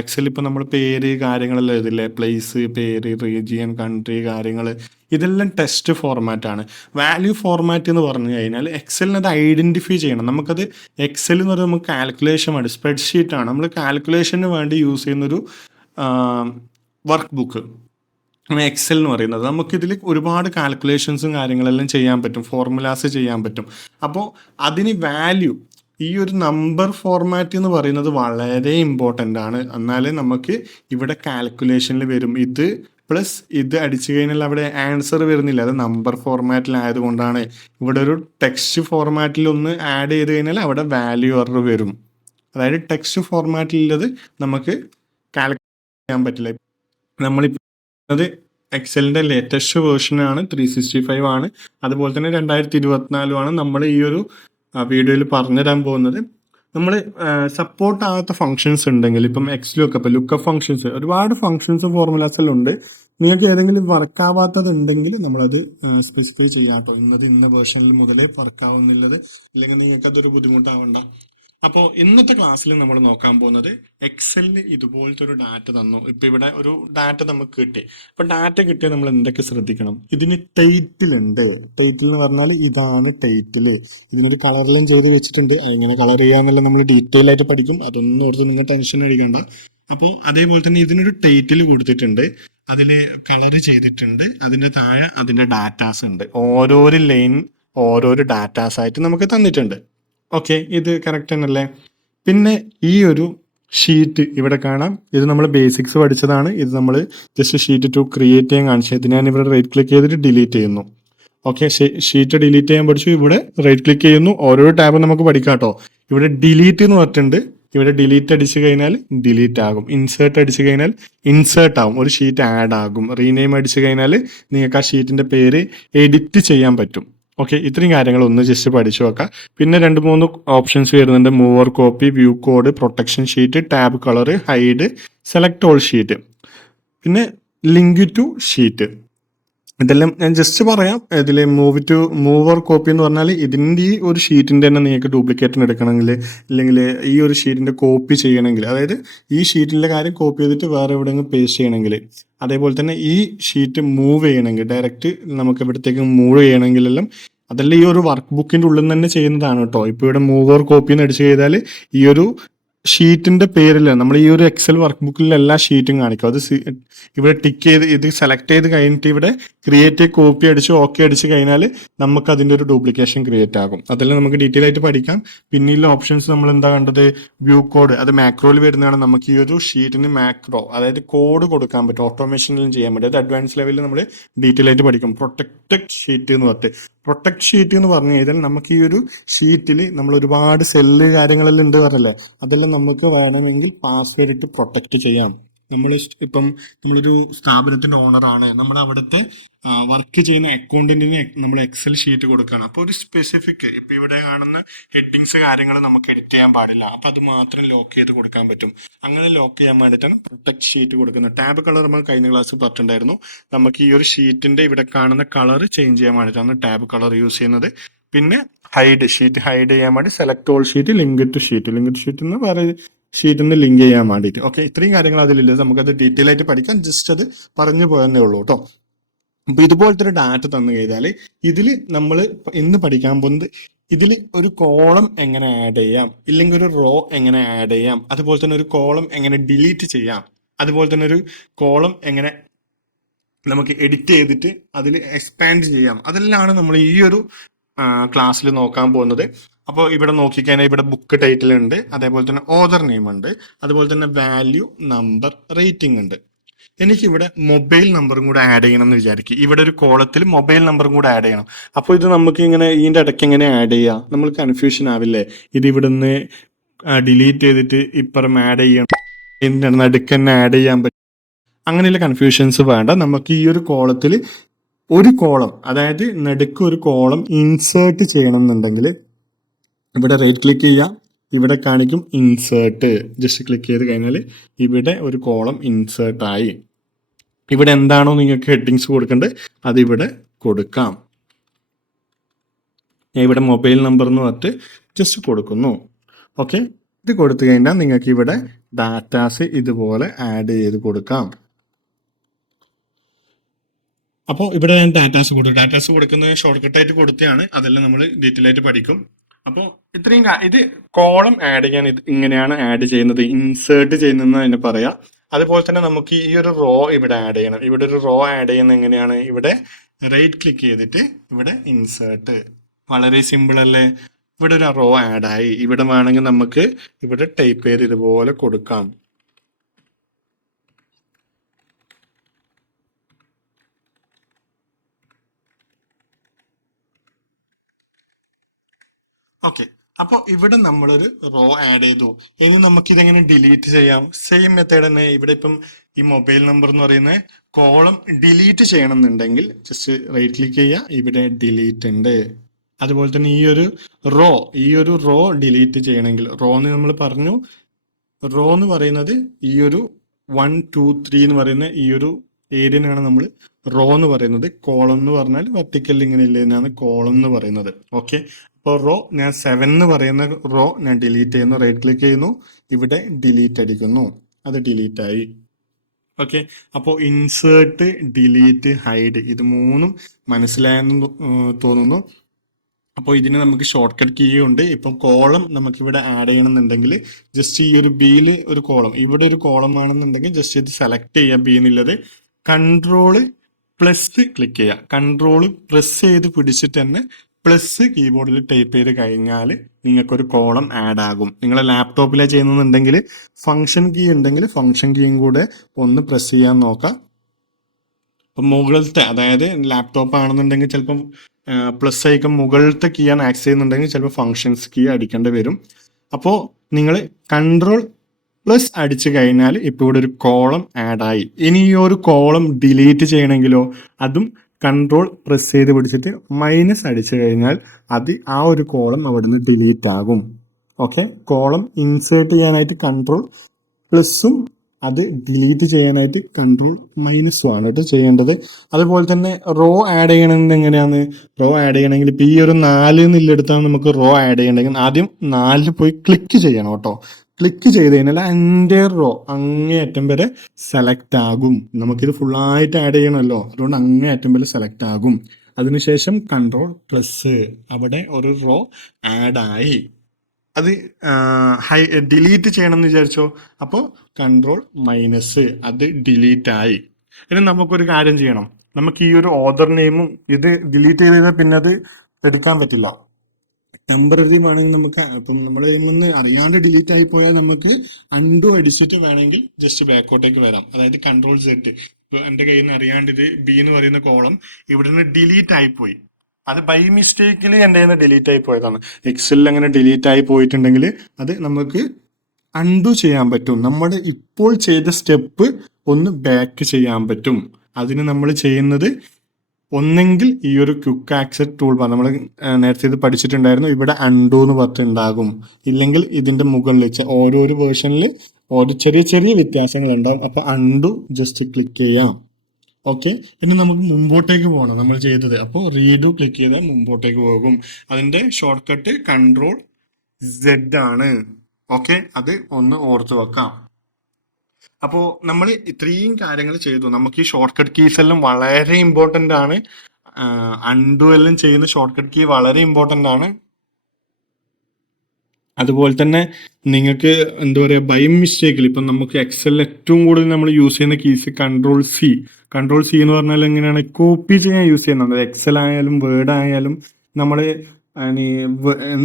എക്സൽ ഇപ്പോൾ നമ്മൾ പേര് കാര്യങ്ങളെല്ലാം എഴുതില്ലേ, പ്ലേസ്, പേര്, റീജിയൻ, കൺട്രി കാര്യങ്ങൾ, ഇതെല്ലാം ടെക്സ്റ്റ് ഫോർമാറ്റാണ്. വാല്യൂ ഫോർമാറ്റ് എന്ന് പറഞ്ഞു കഴിഞ്ഞാൽ എക്സലിന് അത് ഐഡൻറ്റിഫൈ ചെയ്യണം. നമുക്കത് എക്സൽ എന്ന് പറയുന്നത് നമുക്ക് കാൽക്കുലേഷൻ വേണ്ടി സ്പ്രെഡ്ഷീറ്റാണ്, നമ്മൾ കാൽക്കുലേഷന് വേണ്ടി യൂസ് ചെയ്യുന്നൊരു വർക്ക് ബുക്ക് എക്സൽ എന്ന് പറയുന്നത്. നമുക്കിതിൽ ഒരുപാട് കാൽക്കുലേഷൻസും കാര്യങ്ങളെല്ലാം ചെയ്യാൻ പറ്റും, ഫോർമുലാസ് ചെയ്യാൻ പറ്റും. അപ്പോൾ അതിന് വാല്യൂ, ഈ ഒരു നമ്പർ ഫോർമാറ്റ് എന്ന് പറയുന്നത് വളരെ ഇമ്പോർട്ടൻ്റ് ആണ്. എന്നാലേ നമുക്ക് ഇവിടെ കാൽക്കുലേഷനിൽ വരും. ഇത് പ്ലസ് ഇത് അടിച്ചു കഴിഞ്ഞാൽ അവിടെ ആൻസർ വരുന്നില്ല, അത് നമ്പർ ഫോർമാറ്റിലായതുകൊണ്ടാണ്. ഇവിടെ ഒരു ടെക്സ്റ്റ് ഫോർമാറ്റിൽ ഒന്ന് ആഡ് ചെയ്ത് കഴിഞ്ഞാൽ അവിടെ വാല്യൂ എറർ വരും. അതായത് ടെക്സ്റ്റ് ഫോർമാറ്റിലുള്ളത് നമുക്ക് കാൽക്കുലേറ്റ് ചെയ്യാൻ പറ്റില്ല. നമ്മളിപ്പോൾ അത് എക്സലിൻ്റെ ലേറ്റസ്റ്റ് വേർഷനാണ്, 365 ആണ്. അതുപോലെ തന്നെ 2024 ആണ്. നമ്മൾ ഈ ഒരു വീഡിയോയിൽ പറഞ്ഞുതരാൻ പോകുന്നത്, നമ്മൾ സപ്പോർട്ട് ആകാത്ത ഫങ്ഷൻസ് ഉണ്ടെങ്കിൽ, ഇപ്പം ലുക്കപ്പ്, ലുക്കപ്പ് ഫങ്ഷൻസ്, ഒരുപാട് ഫങ്ഷൻസ് ഫോർമുലാസെല്ലാം ഉണ്ട്. നിങ്ങൾക്ക് ഏതെങ്കിലും വർക്ക് ആവാത്തതുണ്ടെങ്കിൽ നമ്മളത് സ്പെസിഫൈ ചെയ്യാം കേട്ടോ. ഇന്ന വേർഷനിൽ മുതലേ വർക്ക് ആവുന്നില്ലത്, അല്ലെങ്കിൽ നിങ്ങൾക്ക് അതൊരു ബുദ്ധിമുട്ടാവണ്ട. അപ്പോൾ ഇന്നത്തെ ക്ലാസ്സിൽ നമ്മൾ നോക്കാൻ പോകുന്നത്, എക്സലിൽ ഇതുപോലത്തെ ഒരു ഡാറ്റ തന്നു. ഇപ്പം ഇവിടെ ഒരു ഡാറ്റ നമുക്ക് കിട്ടി. അപ്പം ഡാറ്റ കിട്ടിയാൽ നമ്മൾ എന്തൊക്കെ ശ്രദ്ധിക്കണം? ഇതിന് ടൈറ്റിൽ ഉണ്ട്. ടൈറ്റിൽ എന്ന് പറഞ്ഞാൽ ഇതാണ് ടൈറ്റിൽ. ഇതിനൊരു കളറെല്ലാം ചെയ്ത് വെച്ചിട്ടുണ്ട്. അതെങ്ങനെ കളർ ചെയ്യാന്നെല്ലാം നമ്മൾ ഡീറ്റെയിൽ ആയിട്ട് പഠിക്കും. അതൊന്നും ഓർത്ത് നിങ്ങൾ ടെൻഷൻ അടിക്കണ്ട. അപ്പോൾ അതേപോലെ തന്നെ ഇതിനൊരു ടൈറ്റിൽ കൊടുത്തിട്ടുണ്ട്, അതിൽ കളർ ചെയ്തിട്ടുണ്ട്, അതിൻ്റെ താഴെ അതിൻ്റെ ഡാറ്റാസ് ഉണ്ട്. ഓരോരോ ലൈൻ ഓരോരോ ഡാറ്റാസ് ആയിട്ട് നമുക്ക് തന്നിട്ടുണ്ട്. ഓക്കെ, ഇത് കറക്റ്റ് തന്നെയല്ലേ? പിന്നെ ഈ ഒരു ഷീറ്റ് ഇവിടെ കാണാം. ഇത് നമ്മൾ ബേസിക്സ് പഠിച്ചതാണ്. ഇത് നമ്മൾ ജസ്റ്റ് ഷീറ്റ് 2 ക്രിയേറ്റ് ചെയ്യാൻ കാണിച്ചത്. ഇത് ഞാൻ ഇവിടെ റൈറ്റ് ക്ലിക്ക് ചെയ്തിട്ട് ഡിലീറ്റ് ചെയ്യുന്നു. ഓക്കെ, ഷീറ്റ് ഡിലീറ്റ് ചെയ്യാൻ പഠിച്ചു. ഇവിടെ റൈറ്റ് ക്ലിക്ക് ചെയ്യുന്നു. ഓരോ ടാബും നമുക്ക് പഠിക്കാം കേട്ടോ. ഇവിടെ ഡിലീറ്റ് എന്ന് പറഞ്ഞിട്ടുണ്ട്. ഇവിടെ ഡിലീറ്റ് അടിച്ചു കഴിഞ്ഞാൽ ഡിലീറ്റ് ആകും. ഇൻസേർട്ട് അടിച്ചു കഴിഞ്ഞാൽ ഇൻസേർട്ട് ആകും, ഒരു ഷീറ്റ് ആഡ് ആകും. റീനെയിം അടിച്ചു കഴിഞ്ഞാൽ നിങ്ങൾക്ക് ആ ഷീറ്റിന്റെ പേര് എഡിറ്റ് ചെയ്യാൻ പറ്റും. ഓക്കെ, ഇത്രയും കാര്യങ്ങൾ ഒന്ന് ജസ്റ്റ് പഠിച്ചു വെക്കാം. പിന്നെ 2-3 ഓപ്ഷൻസ് വരുന്നുണ്ട്: move or copy, view code, protection sheet, tab colour, hide, select all sheet, പിന്നെ ലിങ്ക് ടു ഷീറ്റ്. ഇതെല്ലാം ഞാൻ ജസ്റ്റ് പറയാം. ഇതിൽ മൂവർ കോപ്പി എന്ന് പറഞ്ഞാൽ ഇതിൻ്റെ ഈ ഒരു ഷീറ്റിൻ്റെ തന്നെ നിങ്ങൾക്ക് ഡ്യൂപ്ലിക്കേറ്റിന് എടുക്കണമെങ്കിൽ, അല്ലെങ്കിൽ ഈ ഒരു ഷീറ്റിൻ്റെ കോപ്പി ചെയ്യണമെങ്കിൽ, അതായത് ഈ ഷീറ്റിൻ്റെ കാര്യം കോപ്പി ചെയ്തിട്ട് വേറെ എവിടെയെങ്കിലും പേസ്റ്റ് ചെയ്യണമെങ്കിൽ, അതേപോലെ തന്നെ ഈ ഷീറ്റ് മൂവ് ചെയ്യണമെങ്കിൽ, ഡയറക്റ്റ് നമുക്ക് ഇവിടത്തേക്ക് മൂവ് ചെയ്യണമെങ്കിലെല്ലാം അതെല്ലാം ഈ ഒരു വർക്ക് ബുക്കിൻ്റെ ഉള്ളിൽ നിന്ന് തന്നെ ചെയ്യുന്നതാണ് കേട്ടോ. ഇപ്പോൾ ഇവിടെ മൂവർ കോപ്പി എന്ന് അടിച്ച് ചെയ്താൽ ഈ ഒരു ഷീറ്റിന്റെ പേരിൽ നമ്മൾ ഈ ഒരു എക്സൽ വർക്ക് ബുക്കിൽ എല്ലാ ഷീറ്റും കാണിക്കും. അത് ഇവിടെ ടിക്ക് ചെയ്ത് ഇത് സെലക്ട് ചെയ്ത് കഴിഞ്ഞിട്ട് ഇവിടെ ക്രിയേറ്റ് കോപ്പി അടിച്ച് ഓക്കെ അടിച്ച് കഴിഞ്ഞാൽ നമുക്ക് അതിൻ്റെ ഒരു ഡ്യൂപ്ലിക്കേഷൻ ക്രിയേറ്റ് ആകും. അതെല്ലാം നമുക്ക് ഡീറ്റെയിൽ ആയിട്ട് പഠിക്കാം. പിന്നെയുള്ള ഓപ്ഷൻസ് നമ്മൾ എന്താ കണ്ടത്? വ്യൂ കോഡ്, അത് മാക്രോയിൽ വരുന്നതാണ്. നമുക്ക് ഈ ഒരു ഷീറ്റിന് മാക്രോ, അതായത് കോഡ് കൊടുക്കാൻ പറ്റും, ഓട്ടോമേഷനിലും ചെയ്യാൻ പറ്റും. അത് അഡ്വാൻസ് ലെവലിൽ നമ്മൾ ഡീറ്റെയിൽ ആയിട്ട് പഠിക്കും. പ്രൊട്ടക്റ്റഡ് ഷീറ്റ് എന്ന് പറഞ്ഞിട്ട്, പ്രൊട്ടക്ട് ഷീറ്റ് എന്ന് പറഞ്ഞു കഴിഞ്ഞാൽ നമുക്ക് ഈ ഒരു ഷീറ്റിൽ നമ്മൾ ഒരുപാട് സെല്ല് കാര്യങ്ങളെല്ലാം ഉണ്ട് പറഞ്ഞല്ലേ, അതെല്ലാം നമുക്ക് വേണമെങ്കിൽ പാസ്വേഡ് ഇട്ട് പ്രൊട്ടക്ട് ചെയ്യാം. നമ്മൾ ഇപ്പം നമ്മളൊരു സ്ഥാപനത്തിന്റെ ഓണറാണ്, നമ്മൾ അവിടുത്തെ വർക്ക് ചെയ്യുന്ന അക്കൗണ്ടന്റിന് നമ്മൾ എക്സൽ ഷീറ്റ് കൊടുക്കണം. അപ്പോൾ ഒരു സ്പെസിഫിക്, ഇപ്പൊ ഇവിടെ കാണുന്ന ഹെഡിങ്സ് കാര്യങ്ങൾ നമുക്ക് എഡിറ്റ് ചെയ്യാൻ പാടില്ല. അപ്പൊ അത് മാത്രം ലോക്ക് ചെയ്ത് കൊടുക്കാൻ പറ്റും. അങ്ങനെ ലോക്ക് ചെയ്യാൻ വേണ്ടിയിട്ടാണ് പ്രൊട്ടക്ട് ഷീറ്റ് കൊടുക്കുന്നത്. ടാബ് കളർ നമ്മൾ കഴിഞ്ഞ ക്ലാസ് പറഞ്ഞിട്ടുണ്ടായിരുന്നു. നമുക്ക് ഈ ഒരു ഷീറ്റിന്റെ ഇവിടെ കാണുന്ന കളർ ചേഞ്ച് ചെയ്യാൻ വേണ്ടിയിട്ടാണ് ടാബ് കളർ യൂസ് ചെയ്യുന്നത്. പിന്നെ ഹൈഡ്, ഷീറ്റ് ഹൈഡ് ചെയ്യാൻ വേണ്ടി select all sheet, link to sheet എന്ന് വേറെ ഷീറ്റിൽ നിന്ന് ലിങ്ക് ചെയ്യാൻ വേണ്ടിയിട്ട്. ഓക്കെ, ഇത്രയും കാര്യങ്ങൾ അതിലില്ല, നമുക്കത് ഡീറ്റെയിൽ ആയിട്ട് പഠിക്കാം. ജസ്റ്റ് അത് പറഞ്ഞു പോയെന്നേ ഉള്ളൂ കേട്ടോ. അപ്പൊ ഇതുപോലത്തെ ഒരു ഡാറ്റ തന്നു കഴിഞ്ഞാൽ ഇതിൽ നമ്മൾ ഇന്ന് പഠിക്കാൻ പോകുന്നത്, ഇതിൽ ഒരു കോളം എങ്ങനെ ആഡ് ചെയ്യാം, ഇല്ലെങ്കിൽ ഒരു റോ എങ്ങനെ ആഡ് ചെയ്യാം, അതുപോലെ തന്നെ ഒരു കോളം എങ്ങനെ ഡിലീറ്റ് ചെയ്യാം, അതുപോലെ തന്നെ ഒരു കോളം എങ്ങനെ നമുക്ക് എഡിറ്റ് ചെയ്തിട്ട് അതിൽ എക്സ്പാൻഡ് ചെയ്യാം, അതെല്ലാമാണ് നമ്മൾ ഈ ഒരു ക്ലാസ്സിൽ നോക്കാൻ പോകുന്നത്. അപ്പോൾ ഇവിടെ നോക്കിക്കഴിഞ്ഞാൽ ഇവിടെ ബുക്ക് ടൈറ്റിൽ ഉണ്ട്, അതേപോലെ തന്നെ ഓതർ നെയിം ഉണ്ട്, അതുപോലെ തന്നെ വാല്യൂ, നമ്പർ, റേറ്റിംഗ് ഉണ്ട്. എനിക്കിവിടെ മൊബൈൽ നമ്പറും കൂടെ ആഡ് ചെയ്യണം എന്ന് വിചാരിക്കും. ഇവിടെ ഒരു കോളത്തിൽ മൊബൈൽ നമ്പറും കൂടെ ആഡ് ചെയ്യണം. അപ്പോൾ ഇത് നമുക്ക് ഇങ്ങനെ ഇതിൻ്റെ ഇടയ്ക്ക് എങ്ങനെ ആഡ് ചെയ്യാം? നമ്മൾ കൺഫ്യൂഷൻ ആവില്ലേ? ഇത് ഇവിടുന്ന് ഡിലീറ്റ് ചെയ്തിട്ട് ഇപ്പുറം ആഡ് ചെയ്യണം, ഇതിൻ്റെ നടുക്ക് തന്നെ ആഡ് ചെയ്യാൻ പറ്റും. അങ്ങനെയുള്ള കൺഫ്യൂഷൻസ് വേണ്ട. നമുക്ക് ഈ ഒരു കോളത്തിൽ ഒരു കോളം, അതായത് നടുക്ക് ഒരു കോളം ഇൻസേർട്ട് ചെയ്യണം എന്നുണ്ടെങ്കിൽ ഇവിടെ റൈറ്റ് ക്ലിക്ക് ചെയ്യാം, ഇവിടെ കാണിക്കും ഇൻസേർട്ട്. ജസ്റ്റ് ക്ലിക്ക് ചെയ്ത് കഴിഞ്ഞാൽ ഇവിടെ ഒരു കോളം ഇൻസേർട്ട് ആയി. ഇവിടെ എന്താണോ നിങ്ങൾക്ക് ഹെഡിങ്സ് കൊടുക്കേണ്ടത് അതിവിടെ കൊടുക്കാം. ഞാൻ ഇവിടെ മൊബൈൽ നമ്പർ എന്ന് പറഞ്ഞിട്ട് ജസ്റ്റ് കൊടുക്കുന്നു. ഓക്കെ, ഇത് കൊടുത്തു കഴിഞ്ഞാൽ നിങ്ങൾക്ക് ഇവിടെ ഡാറ്റാസ് ഇതുപോലെ ആഡ് ചെയ്ത് കൊടുക്കാം. അപ്പോൾ ഇവിടെ ഞാൻ ഡാറ്റാസ് കൊടുക്കുന്നത് ഷോർട്ട് കട്ടായിട്ട് കൊടുത്തതാണ്, അതെല്ലാം നമ്മൾ ഡീറ്റെയിൽ ആയിട്ട് പഠിക്കും. അപ്പോൾ ഇത്രയും ഇത് കോളം ആഡ് ചെയ്യാൻ ഇത് ഇങ്ങനെയാണ് ആഡ് ചെയ്യുന്നത്, ഇൻസേർട്ട് ചെയ്യുന്നതെന്ന് അതിന് പറയാം. അതുപോലെ തന്നെ നമുക്ക് ഈ ഒരു റോ ഇവിടെ ആഡ് ചെയ്യണം. ഇവിടെ ഒരു റോ ആഡ് ചെയ്യുന്നത് എങ്ങനെയാണ്? ഇവിടെ റൈറ്റ് ക്ലിക്ക് ചെയ്തിട്ട് ഇവിടെ ഇൻസേർട്ട്, വളരെ സിമ്പിൾ അല്ലേ? ഇവിടെ ഒരു റോ ആഡ് ആയി. ഇവിടെ വേണമെങ്കിൽ നമുക്ക് ഇവിടെ ടൈപ്പ് ചെയ്ത് ഇതുപോലെ കൊടുക്കാം. ഓക്കെ, അപ്പോൾ ഇവിടെ നമ്മളൊരു റോ ആഡ് ചെയ്തു. ഇനി നമുക്ക് ഇതെങ്ങനെ ഡിലീറ്റ് ചെയ്യാം? സെയിം മെത്തേഡ് തന്നെ. ഇവിടെ ഇപ്പം ഈ മൊബൈൽ നമ്പർ എന്ന് പറയുന്ന കോളം ഡിലീറ്റ് ചെയ്യണം എന്നുണ്ടെങ്കിൽ ജസ്റ്റ് റൈറ്റ് ക്ലിക്ക് ചെയ്യുക, ഇവിടെ ഡിലീറ്റ് ഉണ്ട്. അതുപോലെ തന്നെ ഈ ഒരു റോ ഡിലീറ്റ് ചെയ്യണമെങ്കിൽ, റോ എന്ന് നമ്മൾ പറഞ്ഞു, റോ എന്ന് പറയുന്നത് ഈ ഒരു 1 2 3 എന്ന് പറയുന്ന ഈ ഒരു ഏരിയനാണ് നമ്മൾ റോ എന്ന് പറയുന്നത്. കോളം എന്ന് പറഞ്ഞാൽ വെർട്ടിക്കൽ ഇങ്ങനെ ഇല്ലെന്നാണ് കോളം എന്ന് പറയുന്നത്. ഓക്കെ, അപ്പോൾ റോ ഞാൻ 7 എന്ന് പറയുന്ന റോ ഞാൻ ഡിലീറ്റ് ചെയ്യുന്നു. റൈറ്റ് ക്ലിക്ക് ചെയ്യുന്നു, ഇവിടെ ഡിലീറ്റ് അടിക്കുന്നു, അത് ഡിലീറ്റ് ആയി. ഓക്കെ, അപ്പോൾ ഇൻസേർട്ട്, ഡിലീറ്റ്, ഹൈഡ്, ഇത് മൂന്നും മനസ്സിലായെന്ന് തോന്നുന്നു. അപ്പോൾ ഇതിന് നമുക്ക് ഷോർട്ട് കട്ട് കീ ഉണ്ട്. ഇപ്പം കോളം നമുക്കിവിടെ ആഡ് ചെയ്യണമെന്നുണ്ടെങ്കിൽ ജസ്റ്റ് ഈ ഒരു ബിയിൽ ഒരു കോളം, ഇവിടെ ഒരു കോളം ആണെന്നുണ്ടെങ്കിൽ ജസ്റ്റ് ഇത് സെലക്ട് ചെയ്യുക, ബി എന്നുള്ളത്. കൺട്രോള് പ്ലസ് ക്ലിക്ക് ചെയ്യുക. കൺട്രോള് പ്രസ് ചെയ്ത് പിടിച്ചിട്ട് തന്നെ പ്ലസ് കീബോർഡിൽ ടൈപ്പ് ചെയ്ത് കഴിഞ്ഞാൽ നിങ്ങൾക്കൊരു കോളം ആഡ് ആകും. നിങ്ങളെ ലാപ്ടോപ്പിലാണ് ചെയ്യുന്നുണ്ടെങ്കിൽ ഫംഗ്ഷൻ കീ ഉണ്ടെങ്കിൽ ഫംഗ്ഷൻ കീയും കൂടെ ഒന്ന് പ്രസ് ചെയ്യാൻ നോക്കാം. അപ്പം മുകളിലത്തെ, അതായത് ലാപ്ടോപ്പ് ആണെന്നുണ്ടെങ്കിൽ ചിലപ്പം പ്ലസ് ഐക്കൺ മുകളിലത്തെ കീ ആണ് ആക്സ് ചെയ്യുന്നുണ്ടെങ്കിൽ ചിലപ്പോൾ ഫങ്ഷൻസ് കീ അടിക്കേണ്ടി വരും. അപ്പോൾ നിങ്ങൾ കൺട്രോൾ പ്ലസ് അടിച്ചു കഴിഞ്ഞാൽ ഇപ്പോൾ ഇവിടെ ഒരു കോളം ആഡ് ആയി. ഇനി ഈ ഒരു കോളം ഡിലീറ്റ് ചെയ്യണമെങ്കിലോ അതും കൺട്രോൾ പ്രസ് ചെയ്ത് പിടിച്ചിട്ട് മൈനസ് അടിച്ചു കഴിഞ്ഞാൽ അത് ആ ഒരു കോളം അവിടുന്ന് ഡിലീറ്റ് ആകും. ഓക്കെ, കോളം ഇൻസേർട്ട് ചെയ്യാനായിട്ട് കൺട്രോൾ പ്ലസും അത് ഡിലീറ്റ് ചെയ്യാനായിട്ട് കൺട്രോൾ മൈനസും ആണ് കേട്ടോ ചെയ്യേണ്ടത്. അതുപോലെ തന്നെ റോ ആഡ് ചെയ്യണമെങ്കിൽ എങ്ങനെയാണ്? റോ ആഡ് ചെയ്യണമെങ്കിൽ ഇപ്പോൾ ഈ ഒരു 4 എന്നുള്ളിടത്താണ് നമുക്ക് റോ ആഡ് ചെയ്യണമെങ്കിൽ ആദ്യം 4 പോയി ക്ലിക്ക് ചെയ്യണം കേട്ടോ. ക്ലിക്ക് ചെയ്ത് കഴിഞ്ഞാൽ എൻ്റെ റോ അങ്ങേയറ്റം വരെ സെലക്ട് ആകും. നമുക്കിത് ഫുള്ളായിട്ട് ആഡ് ചെയ്യണമല്ലോ, അതുകൊണ്ട് അങ്ങേയറ്റം വരെ സെലക്ട് ആകും. അതിനുശേഷം കൺട്രോൾ പ്ലസ്, അവിടെ ഒരു റോ ആഡ് ആയി. അത് ഡിലീറ്റ് ചെയ്യണം എന്ന് വിചാരിച്ചോ, അപ്പോൾ കൺട്രോൾ മൈനസ്, അത് ഡിലീറ്റ് ആയി. ഇനി നമുക്കൊരു കാര്യം ചെയ്യണം. നമുക്ക് ഈ ഒരു ഓതർ നെയിമും ഇത് ഡിലീറ്റ് ചെയ്ത് കഴിഞ്ഞാൽ പിന്നെ അത് എടുക്കാൻ പറ്റില്ല. ടെമ്പററി വേണമെങ്കിൽ നമുക്ക് ഇപ്പം നമ്മുടെ കയ്യിൽ നിന്ന് അറിയാണ്ട് ഡിലീറ്റ് ആയി പോയാൽ നമുക്ക് അൺഡു അടിച്ചിട്ട് വേണമെങ്കിൽ ജസ്റ്റ് ബാക്കോട്ടേക്ക് വരാം. അതായത് കൺട്രോൾ സെറ്റ്, എൻ്റെ കയ്യിൽ നിന്ന് അറിയാണ്ട് ഇത് ബി എന്ന് പറയുന്ന കോളം ഇവിടെ നിന്ന് ഡിലീറ്റ് ആയിപ്പോയി. അത് ബൈ മിസ്റ്റേക്കിൽ എൻ്റെ കയ്യിൽ നിന്ന് ഡിലീറ്റ് ആയി പോയതാണ്. എക്സലിൽ അങ്ങനെ ഡിലീറ്റ് ആയി പോയിട്ടുണ്ടെങ്കിൽ അത് നമുക്ക് അൺഡു ചെയ്യാൻ പറ്റും. നമ്മൾ ഇപ്പോൾ ചെയ്ത സ്റ്റെപ്പ് ഒന്ന് ബാക്ക് ചെയ്യാൻ പറ്റും. അതിന് നമ്മൾ ചെയ്യുന്നത് ഒന്നെങ്കിൽ ഈ ഒരു ക്വിക്ക് ആക്സസ് ടൂൾ ബാർ നമ്മൾ നേരത്തെ ഇത് പഠിച്ചിട്ടുണ്ടായിരുന്നു, ഇവിടെ അൺഡു എന്ന് പറഞ്ഞിട്ടുണ്ടാകും. ഇല്ലെങ്കിൽ ഇതിന്റെ മുകളിൽ ഓരോരോ വേർഷനിൽ ഓരോ ചെറിയ ചെറിയ വ്യത്യാസങ്ങൾ ഉണ്ടാവും. അപ്പൊ അൺഡു ജസ്റ്റ് ക്ലിക്ക് ചെയ്യാം. ഓക്കെ, പിന്നെ നമുക്ക് മുമ്പോട്ടേക്ക് പോകണം നമ്മൾ ചെയ്തത്. അപ്പോൾ റീഡു ക്ലിക്ക് ചെയ്താൽ മുമ്പോട്ടേക്ക് പോകും. അതിന്റെ ഷോർട്ട് കട്ട് കൺട്രോൾ സെഡ് ആണ്. ഓക്കെ, അത് ഒന്ന് ഓർത്ത് വെക്കാം. അപ്പോൾ നമ്മൾ ഇത്രയും കാര്യങ്ങൾ ചെയ്തു. നമുക്ക് ഈ ഷോർട്ട് കട്ട് കീസ് എല്ലാം വളരെ ഇമ്പോർട്ടൻ്റ് ആണ്. അൺഡു എല്ലാം ചെയ്യുന്ന ഷോർട്ട് കട്ട് കീ വളരെ ഇമ്പോർട്ടൻ്റ് ആണ്. അതുപോലെ തന്നെ നിങ്ങൾക്ക് എന്താ പറയുക, ബൈ മിസ്റ്റേക്കിൽ ഇപ്പം നമുക്ക് എക്സലിൽ ഏറ്റവും കൂടുതൽ നമ്മൾ യൂസ് ചെയ്യുന്ന കീസ് കൺട്രോൾ സി എന്ന് പറഞ്ഞാൽ എങ്ങനെയാണ് കോപ്പി ചെയ്യാൻ യൂസ് ചെയ്യുന്നത്. എക്സൽ ആയാലും വേർഡ് ആയാലും നമ്മൾ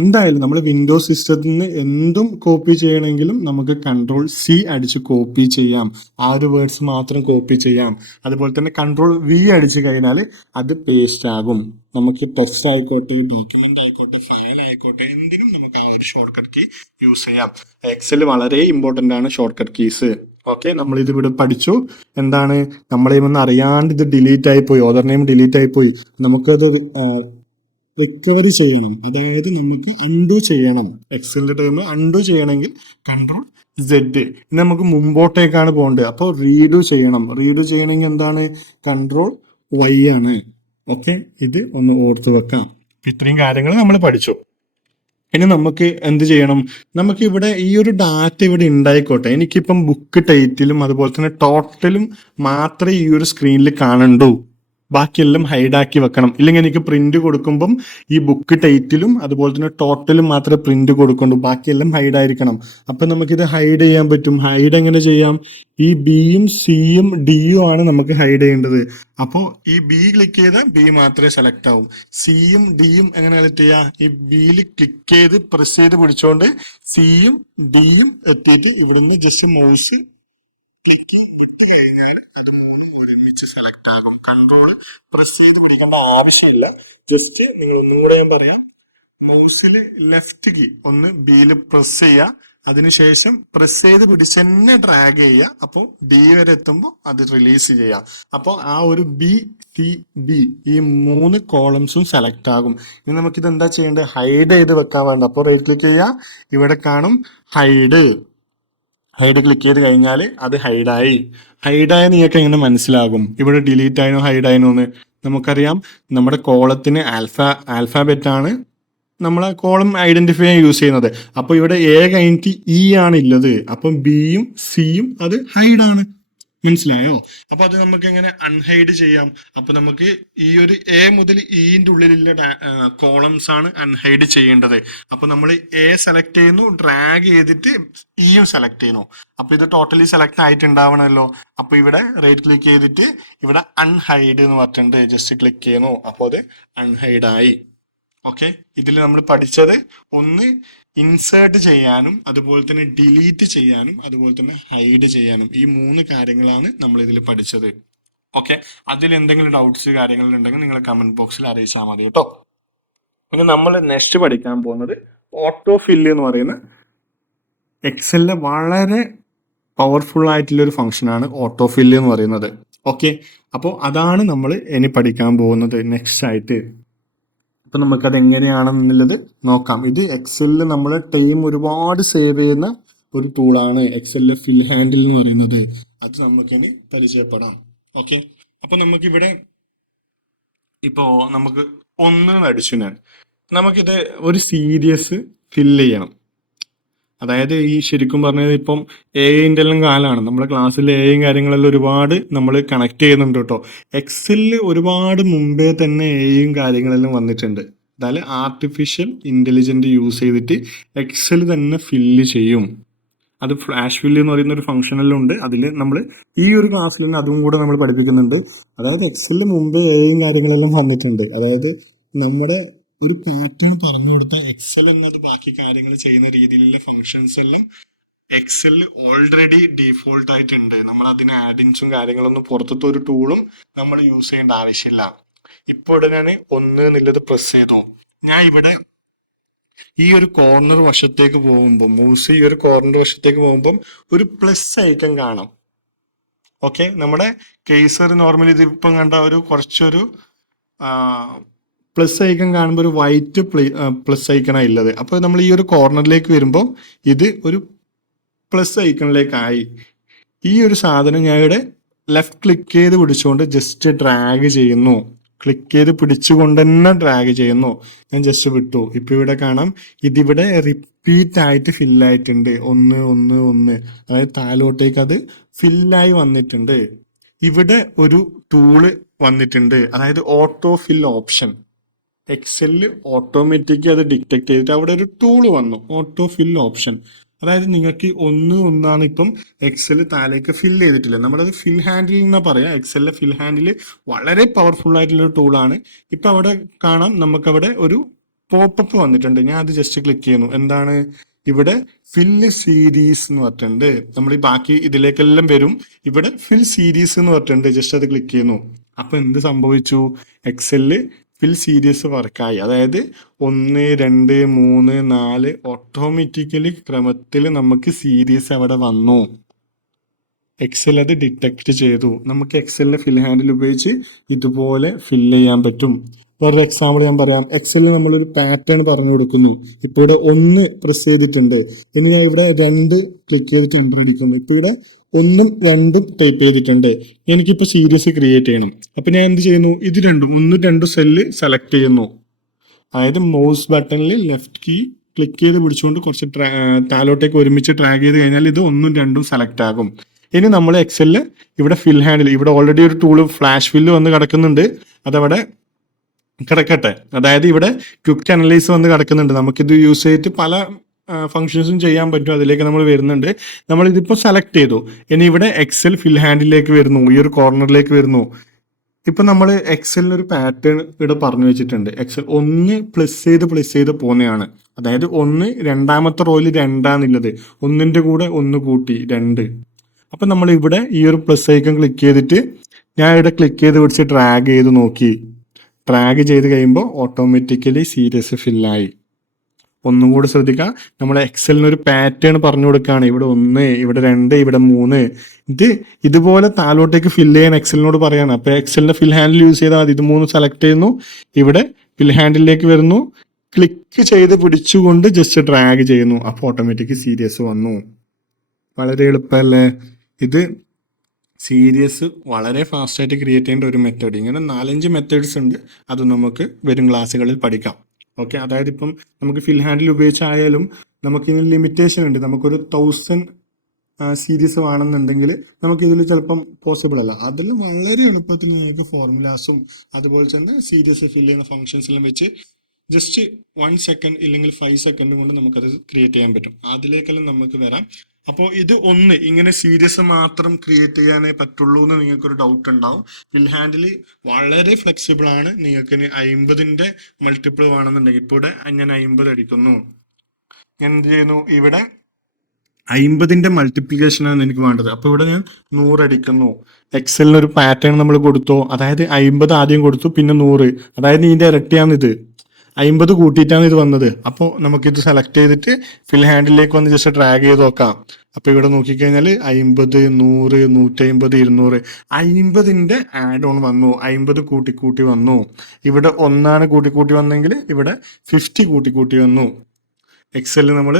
എന്തായാലും നമ്മൾ വിൻഡോസ് സിസ്റ്റത്തിൽ നിന്ന് എന്തും കോപ്പി ചെയ്യണമെങ്കിലും നമുക്ക് കൺട്രോൾ സി അടിച്ച് കോപ്പി ചെയ്യാം. ആ ഒരു വേർഡ്സ് മാത്രം കോപ്പി ചെയ്യാം. അതുപോലെ തന്നെ കൺട്രോൾ വി അടിച്ചു കഴിഞ്ഞാൽ അത് പേസ്റ്റ് ആകും. നമുക്ക് ടെക്സ്റ്റ് ആയിക്കോട്ടെ, ഡോക്യുമെന്റ് ആയിക്കോട്ടെ, ഫയൽ ആയിക്കോട്ടെ, എന്തിനും നമുക്ക് ആ ഒരു ഷോർട്ട് കട്ട് കീ യൂസ് ചെയ്യാം. എക്സൽ വളരെ ഇമ്പോർട്ടൻ്റ് ആണ് ഷോർട്ട് കട്ട് കീസ്. ഓക്കെ, നമ്മൾ ഇത് ഇവിടെ പഠിച്ചു. എന്താണ്, നമ്മളെ ഒന്ന് അറിയാണ്ട് ഇത് ഡിലീറ്റ് ആയിപ്പോയി, ഓദർ നെയിം ഡിലീറ്റ് ആയിപ്പോയി, നമുക്കത് റിക്കവറി ചെയ്യണം. അതായത് നമുക്ക് അൺഡു ചെയ്യണം. എക്സലിന്റെ ടൈം അൺഡു ചെയ്യണമെങ്കിൽ കൺട്രോൾ സെഡ്. ഇനി നമുക്ക് മുമ്പോട്ടേക്കാണ് പോകേണ്ടത്. അപ്പോൾ റീഡു ചെയ്യണമെങ്കിൽ എന്താണ്, കൺട്രോൾ വൈ ആണ്. ഓക്കെ, ഇത് ഒന്ന് ഓർത്ത് വെക്കാം. ഇത്രയും കാര്യങ്ങൾ നമ്മൾ പഠിച്ചു. ഇനി നമുക്ക് എന്ത് ചെയ്യണം? നമുക്ക് ഇവിടെ ഈ ഒരു ഡാറ്റ ഇവിടെ ഉണ്ടായിക്കോട്ടെ. എനിക്കിപ്പം ബുക്ക് ടൈറ്റിലും അതുപോലെ തന്നെ ടോട്ടലും മാത്രമേ ഈ ഒരു സ്ക്രീനിൽ കാണണ്ടൂ. ബാക്കിയെല്ലാം ഹൈഡാക്കി വെക്കണം. ഇല്ലെങ്കിൽ എനിക്ക് പ്രിന്റ് കൊടുക്കുമ്പം ഈ ബുക്ക് ടൈറ്റിലും അതുപോലെ തന്നെ ടോട്ടലും മാത്രമേ പ്രിന്റ് കൊടുക്കണ്ടൂ. ബാക്കിയെല്ലാം ഹൈഡ് ആയിരിക്കണം. അപ്പൊ നമുക്കിത് ഹൈഡ് ചെയ്യാൻ പറ്റും. ഹൈഡ് എങ്ങനെ ചെയ്യാം? ഈ ബിയും സിയും ഡിയും ആണ് നമുക്ക് ഹൈഡ് ചെയ്യേണ്ടത്. അപ്പോൾ ഈ ബി ക്ലിക്ക് ചെയ്താൽ ബി മാത്രമേ സെലക്ട് ആവും. സിയും ഡിയും എങ്ങനെ സെലക്ട് ചെയ്യാം? ഈ ബിയിൽ ക്ലിക്ക് ചെയ്ത് പ്രസ് ചെയ്ത് പിടിച്ചോണ്ട് സിയും ഡിയും എത്തിയിട്ട് ഇവിടുന്ന് ജസ്റ്റ് മൗസ് ക്ലിക്ക് വിട്ട് കഴിഞ്ഞാൽ അത് മൂന്നും ഒരുമിച്ച് സെലക്ട് ആകും. കൺട്രോൾ പ്രസ് ചെയ്ത് പിടിക്കേണ്ട ആവശ്യമില്ല. ജസ്റ്റ് നിങ്ങൾ ഒന്നുകൂടെ ഞാൻ പറയാം. മൗസിൽ ലെഫ്റ്റ് കീ ഒന്ന് ബിയിൽ പ്രസ് ചെയ്യുക. അതിനുശേഷം പ്രസ് ചെയ്ത് പിടിച്ച് തന്നെ ഡ്രാഗ് ചെയ്യുക. അപ്പോൾ ബി വരെ എത്തുമ്പോൾ അത് റിലീസ് ചെയ്യുക. അപ്പോൾ ആ ഒരു ബി സി ബി ഈ 3 കോളംസും സെലക്ട് ആകും. ഇനി നമുക്കിത് എന്താ ചെയ്യേണ്ടത്? ഹൈഡ് ചെയ്ത് വെക്കാൻ വേണ്ട. അപ്പോൾ റൈറ്റ് ക്ലിക്ക് ചെയ്യുക. ഇവിടെ കാണും ഹൈഡ്. ഹൈഡ് ക്ലിക്ക് ചെയ്ത് കഴിഞ്ഞാൽ അത് ഹൈഡായി. ഹൈഡായ നിങ്ങൾക്ക് എങ്ങനെ മനസ്സിലാകും ഇവിടെ ഡിലീറ്റ് ആയനോ ഹൈഡ് ആയനോ എന്ന്? നമുക്കറിയാം, നമ്മുടെ കോളത്തിന് ആൽഫാബറ്റ് ആണ് നമ്മളെ കോളം ഐഡന്റിഫൈ ചെയ്യാൻ യൂസ് ചെയ്യുന്നത്. അപ്പോൾ ഇവിടെ എ കഴിഞ്ഞിട്ട് ഇ ആണ് ഉള്ളത്. അപ്പം ബിയും സിയും അത് ഹൈഡാണ്. മനസ്സിലായോ? അപ്പൊ അത് നമുക്ക് എങ്ങനെ അൺഹൈഡ് ചെയ്യാം? അപ്പൊ നമുക്ക് ഈ ഒരു എ മുതൽ ഇന്റെ ഉള്ളിലുള്ള കോളംസ് ആണ് അൺഹൈഡ് ചെയ്യേണ്ടത്. അപ്പൊ നമ്മൾ എ സെലക്ട് ചെയ്യുന്നു, ഡ്രാഗ് ചെയ്തിട്ട് ഇയും സെലക്ട് ചെയ്യുന്നു. അപ്പൊ ഇത് ടോട്ടലി സെലക്ട് ആയിട്ടുണ്ടാവണമല്ലോ. അപ്പൊ ഇവിടെ റൈറ്റ് ക്ലിക്ക് ചെയ്തിട്ട് ഇവിടെ അൺഹൈഡ് എന്ന് പറഞ്ഞിട്ടുണ്ട്. ജസ്റ്റ് ക്ലിക്ക് ചെയ്യുന്നു. അപ്പോൾ അത് അൺഹൈഡ് ആയി. ഓക്കെ, ഇതിൽ നമ്മൾ പഠിച്ചത് ഒന്ന് ഇൻസേർട്ട് ചെയ്യാനും അതുപോലെ തന്നെ ഡിലീറ്റ് ചെയ്യാനും അതുപോലെ തന്നെ ഹൈഡ് ചെയ്യാനും. ഈ 3 കാര്യങ്ങളാണ് നമ്മൾ ഇതിൽ പഠിച്ചത്. ഓക്കെ, അതിൽ എന്തെങ്കിലും ഡൗട്ട്സ് കാര്യങ്ങളുണ്ടെങ്കിൽ നിങ്ങൾ കമന്റ് ബോക്സിൽ അറിയിച്ചാൽ മതി കേട്ടോ. ഇനി നമ്മൾ നെക്സ്റ്റ് പഠിക്കാൻ പോകുന്നത് ഓട്ടോ ഫില്ല് എന്ന് പറയുന്ന എക്സലിലെ വളരെ പവർഫുൾ ആയിട്ടുള്ള ഒരു ഫംഗ്ഷനാണ് ഓട്ടോ ഫില്ല് എന്ന് പറയുന്നത്. ഓക്കെ, അപ്പോൾ അതാണ് നമ്മൾ ഇനി പഠിക്കാൻ പോകുന്നത് നെക്സ്റ്റ് ആയിട്ട്. അപ്പൊ നമുക്കത് എങ്ങനെയാണെന്നുള്ളത് നോക്കാം. ഇത് എക്സലിൽ നമ്മൾ ടൈം ഒരുപാട് സേവ് ചെയ്യുന്ന ഒരു ടൂളാണ് എക്സലിലെ ഫിൽ ഹാൻഡിൽ എന്ന് പറയുന്നത്. അത് നമുക്കിനി പരിചയപ്പെടാം. ഓക്കെ, അപ്പൊ നമുക്കിവിടെ ഇപ്പോ നമുക്ക് 1 അടിച്ചു ഞാൻ. നമുക്കിത് ഒരു സീരീസ് ഫില്ല് ചെയ്യണം. അതായത് ഈ ശരിക്കും പറഞ്ഞത് ഇപ്പം എന്റെ എല്ലാം കാലമാണ്. നമ്മുടെ ക്ലാസ്സിൽ എയും കാര്യങ്ങളെല്ലാം ഒരുപാട് നമ്മൾ കണക്ട് ചെയ്യുന്നുണ്ട് കേട്ടോ. എക്സലിൽ ഒരുപാട് മുമ്പേ തന്നെ എയും കാര്യങ്ങളെല്ലാം വന്നിട്ടുണ്ട്. അതായത് ആർട്ടിഫിഷ്യൽ ഇന്റലിജന്റ് യൂസ് ചെയ്തിട്ട് എക്സൽ തന്നെ ഫില്ല് ചെയ്യും. അത് ഫ്ലാഷ് ഫില്ല് എന്ന് പറയുന്ന ഒരു ഫംഗ്ഷനെല്ലാം ഉണ്ട്. അതിൽ നമ്മൾ ഈ ഒരു ക്ലാസ്സിൽ തന്നെ അതും കൂടെ നമ്മൾ പഠിപ്പിക്കുന്നുണ്ട്. അതായത് എക്സലിൽ മുമ്പേ എയും കാര്യങ്ങളെല്ലാം വന്നിട്ടുണ്ട്. അതായത് നമ്മുടെ ഒരു പാറ്റേൺ പറഞ്ഞു കൊടുത്ത എക്സൽ എന്നത് ബാക്കി കാര്യങ്ങൾ ചെയ്യുന്ന രീതിയിലുള്ള ഫങ്ഷൻസ് എല്ലാം എക്സലിൽ ഓൾറെഡി ഡീഫോൾട്ട് ആയിട്ടുണ്ട്. നമ്മൾ അതിന് ആഡിൻസും കാര്യങ്ങളൊന്നും പുറത്തത്തെ ഒരു ടൂളും നമ്മൾ യൂസ് ചെയ്യേണ്ട ആവശ്യമില്ല. ഇപ്പോൾ ഞാൻ 1 എന്നുള്ളത് പ്രസ് ചെയ്തു. ഞാൻ ഇവിടെ ഈ ഒരു കോർണർ വശത്തേക്ക് പോകുമ്പോൾ മൗസ് ഈ ഒരു കോർണർ വശത്തേക്ക് പോകുമ്പോൾ ഒരു പ്ലസ് ഐക്കൺ കാണാം. ഓക്കെ, നമ്മുടെ കേസർ നോർമലി ഇതിപ്പം കണ്ട ഒരു കുറച്ചൊരു പ്ലസ് ഐക്കൺ കാണുമ്പോൾ ഒരു വൈറ്റ് പ്ലസ് ഐക്കണാണ് ഉള്ളത്. അപ്പോൾ നമ്മൾ ഈ ഒരു കോർണറിലേക്ക് വരുമ്പോൾ ഇത് ഒരു പ്ലസ് ഐക്കണിലേക്കായി. ഈ ഒരു സാധനം ഞാൻ ഇവിടെ ലെഫ്റ്റ് ക്ലിക്ക് ചെയ്ത് പിടിച്ചുകൊണ്ട് ജസ്റ്റ് ഡ്രാഗ് ചെയ്യുന്നു. ക്ലിക്ക് ചെയ്ത് പിടിച്ചുകൊണ്ട് തന്നെ ഡ്രാഗ് ചെയ്യുന്നു. ഞാൻ ജസ്റ്റ് വിട്ടു. ഇപ്പൊ ഇവിടെ കാണാം, ഇതിവിടെ റിപ്പീറ്റ് ആയിട്ട് ഫില്ലായിട്ടുണ്ട്. 1 1 1, അതായത് താഴോട്ടേക്ക് അത് ഫില്ലായി വന്നിട്ടുണ്ട്. ഇവിടെ ഒരു ടൂള് വന്നിട്ടുണ്ട്, അതായത് ഓട്ടോ ഫിൽ ഓപ്ഷൻ. എക്സലിൽ ഓട്ടോമാറ്റിക് അത് ഡിറ്റക്ട് ചെയ്തിട്ട് അവിടെ ഒരു ടൂള് വന്നു, ഓട്ടോ ഫിൽ ഓപ്ഷൻ. അതായത് നിങ്ങൾക്ക് 1 1 ഇപ്പം എക്സൽ താഴേക്ക് ഫില്ല് ചെയ്തിട്ടില്ല. നമ്മളത് ഫിൽ ഹാൻഡിൽ എന്നാ പറയാം. എക്സലിലെ ഫിൽ ഹാൻഡിൽ വളരെ പവർഫുൾ ആയിട്ടുള്ള ഒരു ടൂളാണ്. ഇപ്പൊ അവിടെ കാണാം, നമുക്കവിടെ ഒരു പോപ്പപ്പ് വന്നിട്ടുണ്ട്. ഞാൻ അത് ജസ്റ്റ് ക്ലിക്ക് ചെയ്യുന്നു. എന്താണ് ഇവിടെ? ഫില്ല് സീരീസ് എന്ന് പറഞ്ഞിട്ടുണ്ട്. നമ്മൾ ഈ ബാക്കി ഇതിലേക്കെല്ലാം വരും. ഇവിടെ ഫിൽ സീരീസ് എന്ന് പറഞ്ഞിട്ടുണ്ട്. ജസ്റ്റ് അത് ക്ലിക്ക് ചെയ്യുന്നു. അപ്പൊ എന്ത് സംഭവിച്ചു? എക്സലില് ഫിൽ സീരീസ് വർക്കായി. അതായത് 1 2 3 4 ഓട്ടോമാറ്റിക്കലി ക്രമത്തിൽ നമുക്ക് സീരീസ് അവിടെ വന്നു. എക്സൽ അത് ഡിറ്റക്ട് ചെയ്തു. നമുക്ക് എക്സലിലെ ഫിൽ ഹാൻഡിൽ ഉപയോഗിച്ച് ഇതുപോലെ ഫില്ല് ചെയ്യാൻ പറ്റും. വേറൊരു എക്സാമ്പിൾ ഞാൻ പറയാം. എക്സലിൽ നമ്മളൊരു പാറ്റേൺ പറഞ്ഞു കൊടുക്കുന്നു. ഇപ്പൊ ഇവിടെ 1 പ്രസ് ചെയ്തിട്ടുണ്ട്. ഇനി ഞാൻ ഇവിടെ 2 ക്ലിക്ക് ചെയ്തിട്ട് എൻ്റർ അടിക്കുന്നു. ഇപ്പൊ ഇവിടെ 1 2 ടൈപ്പ് ചെയ്തിട്ടുണ്ട്. എനിക്കിപ്പോ സീരീസ് ക്രിയേറ്റ് ചെയ്യണം. അപ്പൊ ഞാൻ എന്ത് ചെയ്യുന്നു? ഇത് 1 2 സെല്ല് സെലക്ട് ചെയ്യുന്നു. അതായത് മൗസ് ബട്ടണിൽ ലെഫ്റ്റ് കീ ക്ലിക്ക് ചെയ്ത് പിടിച്ചുകൊണ്ട് കുറച്ച് താലോട്ടേക്ക് ഒരുമിച്ച് ഡ്രാഗ് ചെയ്ത് കഴിഞ്ഞാൽ ഇത് ഒന്നും രണ്ടും സെലക്ട് ആകും. ഇനി നമ്മൾ എക്സലിൽ ഇവിടെ ഫിൽ ഹാൻഡിൽ ഇവിടെ ഓൾറെഡി ഒരു ടൂള് ഫ്ലാഷ് ഫില്ല് വന്ന് കിടക്കുന്നുണ്ട്, അതവിടെ കിടക്കട്ടെ. അതായത് ഇവിടെ ക്വിക്ക് അനലൈസ് വന്ന് കിടക്കുന്നുണ്ട്. നമുക്കിത് യൂസ് ചെയ്തിട്ട് പല ഫങ്ഷൻസും ചെയ്യാൻ പറ്റും. അതിലേക്ക് നമ്മൾ വരുന്നുണ്ട്. നമ്മൾ ഇതിപ്പോൾ സെലക്ട് ചെയ്തു. ഇനി ഇവിടെ എക്സൽ ഫിൽ ഹാൻഡിലേക്ക് വരുന്നു, ഈ ഒരു കോർണറിലേക്ക് വരുന്നു. ഇപ്പൊ നമ്മൾ എക്സലിന് ഒരു പാറ്റേൺ ഇവിടെ പറഞ്ഞു വെച്ചിട്ടുണ്ട്. എക്സൽ ഒന്ന് പ്ലസ് ചെയ്ത് പോകുന്നതാണ്. അതായത് ഒന്ന് രണ്ടാമത്തെ റോയിൽ രണ്ടാന്നുള്ളത്, ഒന്നിന്റെ കൂടെ ഒന്ന് കൂട്ടി രണ്ട്. അപ്പൊ നമ്മൾ ഇവിടെ ഈ ഒരു പ്ലസ് ഐക്കൺ ക്ലിക്ക് ചെയ്തിട്ട് ഞാൻ ഇവിടെ ക്ലിക്ക് ചെയ്ത് പിടിച്ച് ഡ്രാഗ് ചെയ്ത് നോക്കി. ഡ്രാഗ് ചെയ്ത് കഴിയുമ്പോൾ ഓട്ടോമാറ്റിക്കലി സീരീസ് ഫില്ലായി. ഒന്നും കൂടെ ശ്രദ്ധിക്കുക, നമ്മൾ എക്സലിന് ഒരു പാറ്റേൺ പറഞ്ഞു കൊടുക്കുകയാണ്. ഇവിടെ ഒന്ന്, ഇവിടെ രണ്ട്, ഇവിടെ മൂന്ന്. ഇതുപോലെ താലോട്ടേക്ക് ഫില്ല് ചെയ്യാൻ എക്സലിനോട് പറയാണ്. അപ്പൊ എക്സലിന്റെ ഫിൽ ഹാൻഡിൽ യൂസ് ചെയ്താൽ മതി. ഇത് മൂന്ന് സെലക്ട് ചെയ്യുന്നു, ഇവിടെ ഫിൽ ഹാൻഡിലേക്ക് വരുന്നു, ക്ലിക്ക് ചെയ്ത് പിടിച്ചുകൊണ്ട് ജസ്റ്റ് ഡ്രാഗ് ചെയ്യുന്നു. അപ്പോൾ ഓട്ടോമാറ്റിക് സീരീസ് വന്നു. വളരെ എളുപ്പമല്ലേ? ഇത് സീരീസ് വളരെ ഫാസ്റ്റായിട്ട് ക്രിയേറ്റ് ചെയ്യേണ്ട ഒരു മെത്തേഡ്. ഇങ്ങനെ 4-5 മെത്തേഡ്സ് ഉണ്ട്. അത് നമുക്ക് വരും ക്ലാസ്സുകളിൽ പഠിക്കാം. ഓക്കെ, അതായത് ഇപ്പം നമുക്ക് ഫിൽ ഹാൻഡിൽ ഉപയോഗിച്ചായാലും നമുക്കിതിന് ലിമിറ്റേഷൻ ഉണ്ട്. നമുക്കൊരു 1000 സീരീസ് വേണമെന്നുണ്ടെങ്കിൽ നമുക്കിതിൽ ചിലപ്പം പോസിബിൾ അല്ല. അതിൽ വളരെ എളുപ്പത്തിൽ നിങ്ങൾക്ക് ഫോർമുലാസും അതുപോലെ തന്നെ സീരീസ് ഫിൽ ചെയ്യുന്ന ഫങ്ഷൻസ് എല്ലാം വെച്ച് ജസ്റ്റ് 1 സെക്കൻഡ് ഇല്ലെങ്കിൽ 5 സെക്കൻഡ് കൊണ്ട് നമുക്കത് ക്രിയേറ്റ് ചെയ്യാൻ പറ്റും. അതിലേക്കെല്ലാം നമുക്ക് വരാം. അപ്പോൾ ഇത് ഒന്ന് ഇങ്ങനെ സീരീസ് മാത്രം ക്രിയേറ്റ് ചെയ്യാനേ പറ്റുള്ളൂ എന്ന് നിങ്ങൾക്കൊരു ഡൗട്ട് ഉണ്ടാവും. ഫിൽ ഹാൻഡിൽ വളരെ ഫ്ലെക്സിബിൾ ആണ്. നിങ്ങൾക്ക് 50ന്റെ മൾട്ടിപ്പിൾ വേണമെന്നുണ്ടെങ്കിൽ ഇപ്പോൾ ഇവിടെ ഞാൻ 50 അടിക്കുന്നു. ഞാൻ എന്ത് ചെയ്യുന്നു, ഇവിടെ 50ന്റെ മൾട്ടിപ്ലിക്കേഷൻ ആണ് എനിക്ക് വേണ്ടത്. അപ്പൊ ഇവിടെ ഞാൻ 100 അടിക്കുന്നു. എക്സലിന് ഒരു പാറ്റേൺ നമ്മൾ കൊടുത്തു. അതായത് 50 ആദ്യം കൊടുത്തു, പിന്നെ 100. അതായത് ഇതിന്റെ ഇരട്ടിയാണ് ഇത്. 50 കൂട്ടിയിട്ടാണ് ഇത് വന്നത്. അപ്പോൾ നമുക്കിത് സെലക്ട് ചെയ്തിട്ട് ഫിൽ ഹാൻഡിലേക്ക് വന്ന് ജസ്റ്റ് ഡ്രാഗ് ചെയ്ത് നോക്കാം. അപ്പൊ ഇവിടെ നോക്കിക്കഴിഞ്ഞാൽ 50, 100, 150, 200, 50ന്റെ ആഡ് ഓൺ വന്നു. 50 കൂട്ടി വന്നു. ഇവിടെ ഒന്നാണ് കൂട്ടി വന്നെങ്കിൽ ഇവിടെ 50 കൂട്ടി വന്നു. എക്സലിൽ നമ്മൾ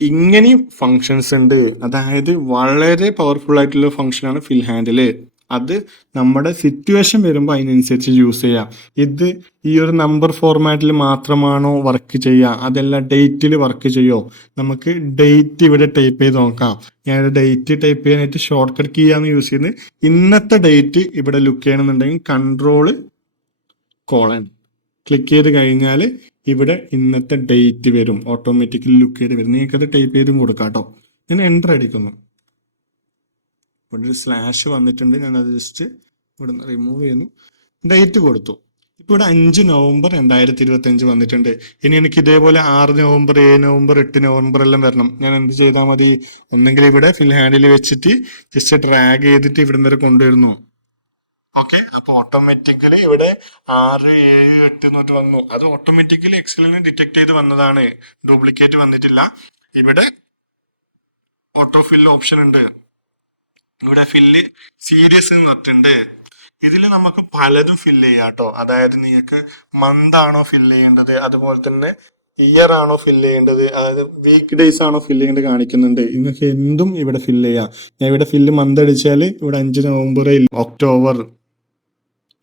ഇങ്ങനെയും ഫങ്ഷൻസ് ഉണ്ട്. അതായത് വളരെ പവർഫുൾ ആയിട്ടുള്ള ഫങ്ഷനാണ് ഫിൽ ഹാൻഡില്. അത് നമ്മുടെ സിറ്റുവേഷൻ വരുമ്പോൾ അതിനനുസരിച്ച് യൂസ് ചെയ്യാം. ഇത് ഈ ഒരു നമ്പർ ഫോർമാറ്റിൽ മാത്രമാണോ വർക്ക് ചെയ്യുക, അതല്ല ഡേറ്റിൽ വർക്ക് ചെയ്യോ? നമുക്ക് ഡേറ്റ് ഇവിടെ ടൈപ്പ് ചെയ്ത് നോക്കാം. ഞാൻ ഡേറ്റ് ടൈപ്പ് ചെയ്യാനായിട്ട് ഷോർട്ട് കട്ട് കീയാണ് യൂസ് ചെയ്യുന്നത്. ഇന്നത്തെ ഡേറ്റ് ഇവിടെ ലുക്ക് ചെയ്യണമെന്നുണ്ടെങ്കിൽ കൺട്രോള് കോളൻ ക്ലിക്ക് ചെയ്ത് കഴിഞ്ഞാൽ ഇവിടെ ഇന്നത്തെ ഡേറ്റ് വരും. ഓട്ടോമാറ്റിക്കലി ലുക്ക് ചെയ്ത് വരും. നിങ്ങൾക്കത് ടൈപ്പ് ചെയ്തും കൊടുക്കാം കേട്ടോ. ഞാൻ എൻ്റർ അടിക്കുന്നു. ഇവിടെ ഒരു സ്ലാഷ് വന്നിട്ടുണ്ട്. ഞാൻ അത് ജസ്റ്റ് ഇവിടെ നിന്ന് റിമൂവ് ചെയ്യുന്നു. ഡേറ്റ് കൊടുത്തു. ഇപ്പൊ ഇവിടെ 5 നവംബർ 2025 വന്നിട്ടുണ്ട്. ഇനി എനിക്ക് ഇതേപോലെ 6 നവംബർ 7 നവംബർ 8 നവംബർ എല്ലാം വരണം. ഞാൻ എന്ത് ചെയ്താൽ മതി? ഒന്നെങ്കിൽ ഇവിടെ ഫിൽ ഹാൻഡിൽ വെച്ചിട്ട് ജസ്റ്റ് ഡ്രാഗ് ചെയ്തിട്ട് ഇവിടെ വരെ കൊണ്ടുവരുന്നു. ഓക്കെ, അപ്പൊ ഓട്ടോമാറ്റിക്കലി ഇവിടെ 6, 7, 8 എന്നിട്ട് വന്നു. അത് ഓട്ടോമാറ്റിക്കലി എക്സലിന് ഡിറ്റക്ട് ചെയ്ത് വന്നതാണ്. ഡ്യൂപ്ലിക്കേറ്റ് വന്നിട്ടില്ല. ഇവിടെ ഓട്ടോ ഫില്ല് ഓപ്ഷൻ ഉണ്ട്. ഇവിടെ ഫില്ല് സീരീസ് എന്ന് പറഞ്ഞിട്ടുണ്ട്. ഇതിൽ നമുക്ക് പലതും ഫില്ല് ചെയ്യാം കേട്ടോ. അതായത് നിങ്ങൾക്ക് മന്ത് ആണോ ഫില്ല് ചെയ്യേണ്ടത്, അതുപോലെ തന്നെ ഇയർ ആണോ ഫില്ല് ചെയ്യേണ്ടത്, അതായത് വീക്ക് ഡേയ്സ് ആണോ ഫില്ല് ചെയ്യേണ്ടത് കാണിക്കുന്നുണ്ട്. നിങ്ങൾക്ക് എന്തും ഇവിടെ ഫില്ല് ചെയ്യാം. ഞാൻ ഇവിടെ ഫില്ല് മന്ത് അടിച്ചാൽ ഇവിടെ 5 നവംബർ, ഒക്ടോബർ,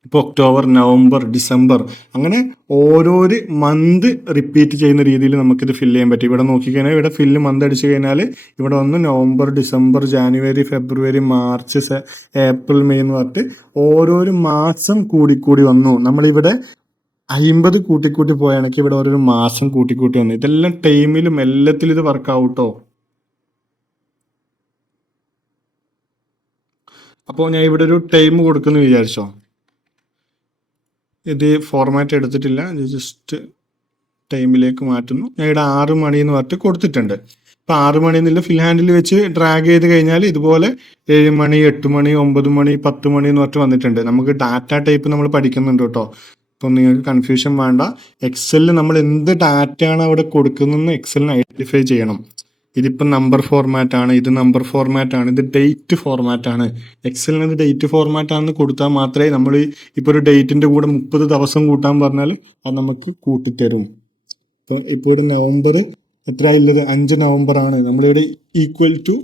ഇപ്പോൾ ഒക്ടോബർ, നവംബർ, ഡിസംബർ, അങ്ങനെ ഓരോരോ മന്ത് റിപ്പീറ്റ് ചെയ്യുന്ന രീതിയിൽ നമുക്കിത് ഫില്ല് ചെയ്യാൻ പറ്റും. ഇവിടെ നോക്കിക്കഴിഞ്ഞാൽ ഇവിടെ ഫില്ല് മന്ത് അടിച്ചു കഴിഞ്ഞാൽ ഇവിടെ വന്ന് നവംബർ, ഡിസംബർ, ജാനുവരി, ഫെബ്രുവരി, മാർച്ച്, ഏപ്രിൽ, മെയ് എന്ന് പറഞ്ഞിട്ട് ഓരോരോ മാസം കൂടി വന്നു. നമ്മളിവിടെ 50 കൂട്ടി പോയാണെങ്കിൽ ഇവിടെ ഓരോരോ മാസം കൂട്ടി വന്നു. ഇതെല്ലാം ടൈമിലും എല്ലാത്തിലും ഇത് വർക്ക് ആവട്ടോ. അപ്പോൾ ഞാൻ ഇവിടെ ഒരു ടൈം കൊടുക്കുന്നു വിചാരിച്ചോ. ഇത് ഫോർമാറ്റ് എടുത്തിട്ടില്ല, ജസ്റ്റ് ടൈമിലേക്ക് മാറ്റുന്നു. ഞാൻ ഇവിടെ 6 മണി എന്ന് പറഞ്ഞിട്ട് കൊടുത്തിട്ടുണ്ട്. ഇപ്പം 6 മണി എന്നുള്ള ഫിൽ ഹാൻഡിൽ വെച്ച് ഡ്രാഗ് ചെയ്ത് കഴിഞ്ഞാൽ ഇതുപോലെ 7 മണി, 8 മണി, 9 മണി, 10 മണി എന്ന് പറഞ്ഞിട്ട് വന്നിട്ടുണ്ട്. നമുക്ക് ഡാറ്റ ടൈപ്പ് നമ്മൾ പഠിക്കുന്നുണ്ട് കേട്ടോ. അപ്പം നിങ്ങൾക്ക് കൺഫ്യൂഷൻ വേണ്ട. എക്സലിൽ നമ്മൾ എന്ത് ഡാറ്റയാണ് അവിടെ കൊടുക്കുന്നതെന്ന് എക്സലിന് ഐഡന്റിഫൈ ചെയ്യണം. ഇതിപ്പം നമ്പർ ഫോർമാറ്റ് ആണ്, ഇത് നമ്പർ ഫോർമാറ്റ് ആണ്, ഇത് ഡേറ്റ് ഫോർമാറ്റ് ആണ്. എക്സലിന് ഇത് ഡേറ്റ് ഫോർമാറ്റ് ആണെന്ന് കൊടുത്താൽ മാത്രമേ നമ്മൾ ഇപ്പോൾ ഒരു ഡേറ്റിന്റെ കൂടെ 30 ദിവസം കൂട്ടാൻ പറഞ്ഞാൽ അത് നമുക്ക് കൂട്ടിത്തരും. ഇപ്പോൾ ഇവിടെ നവംബർ എത്ര ഉള്ളത്? 5 നവംബർ ആണ്. നമ്മളിവിടെ ഈക്വൽ ടു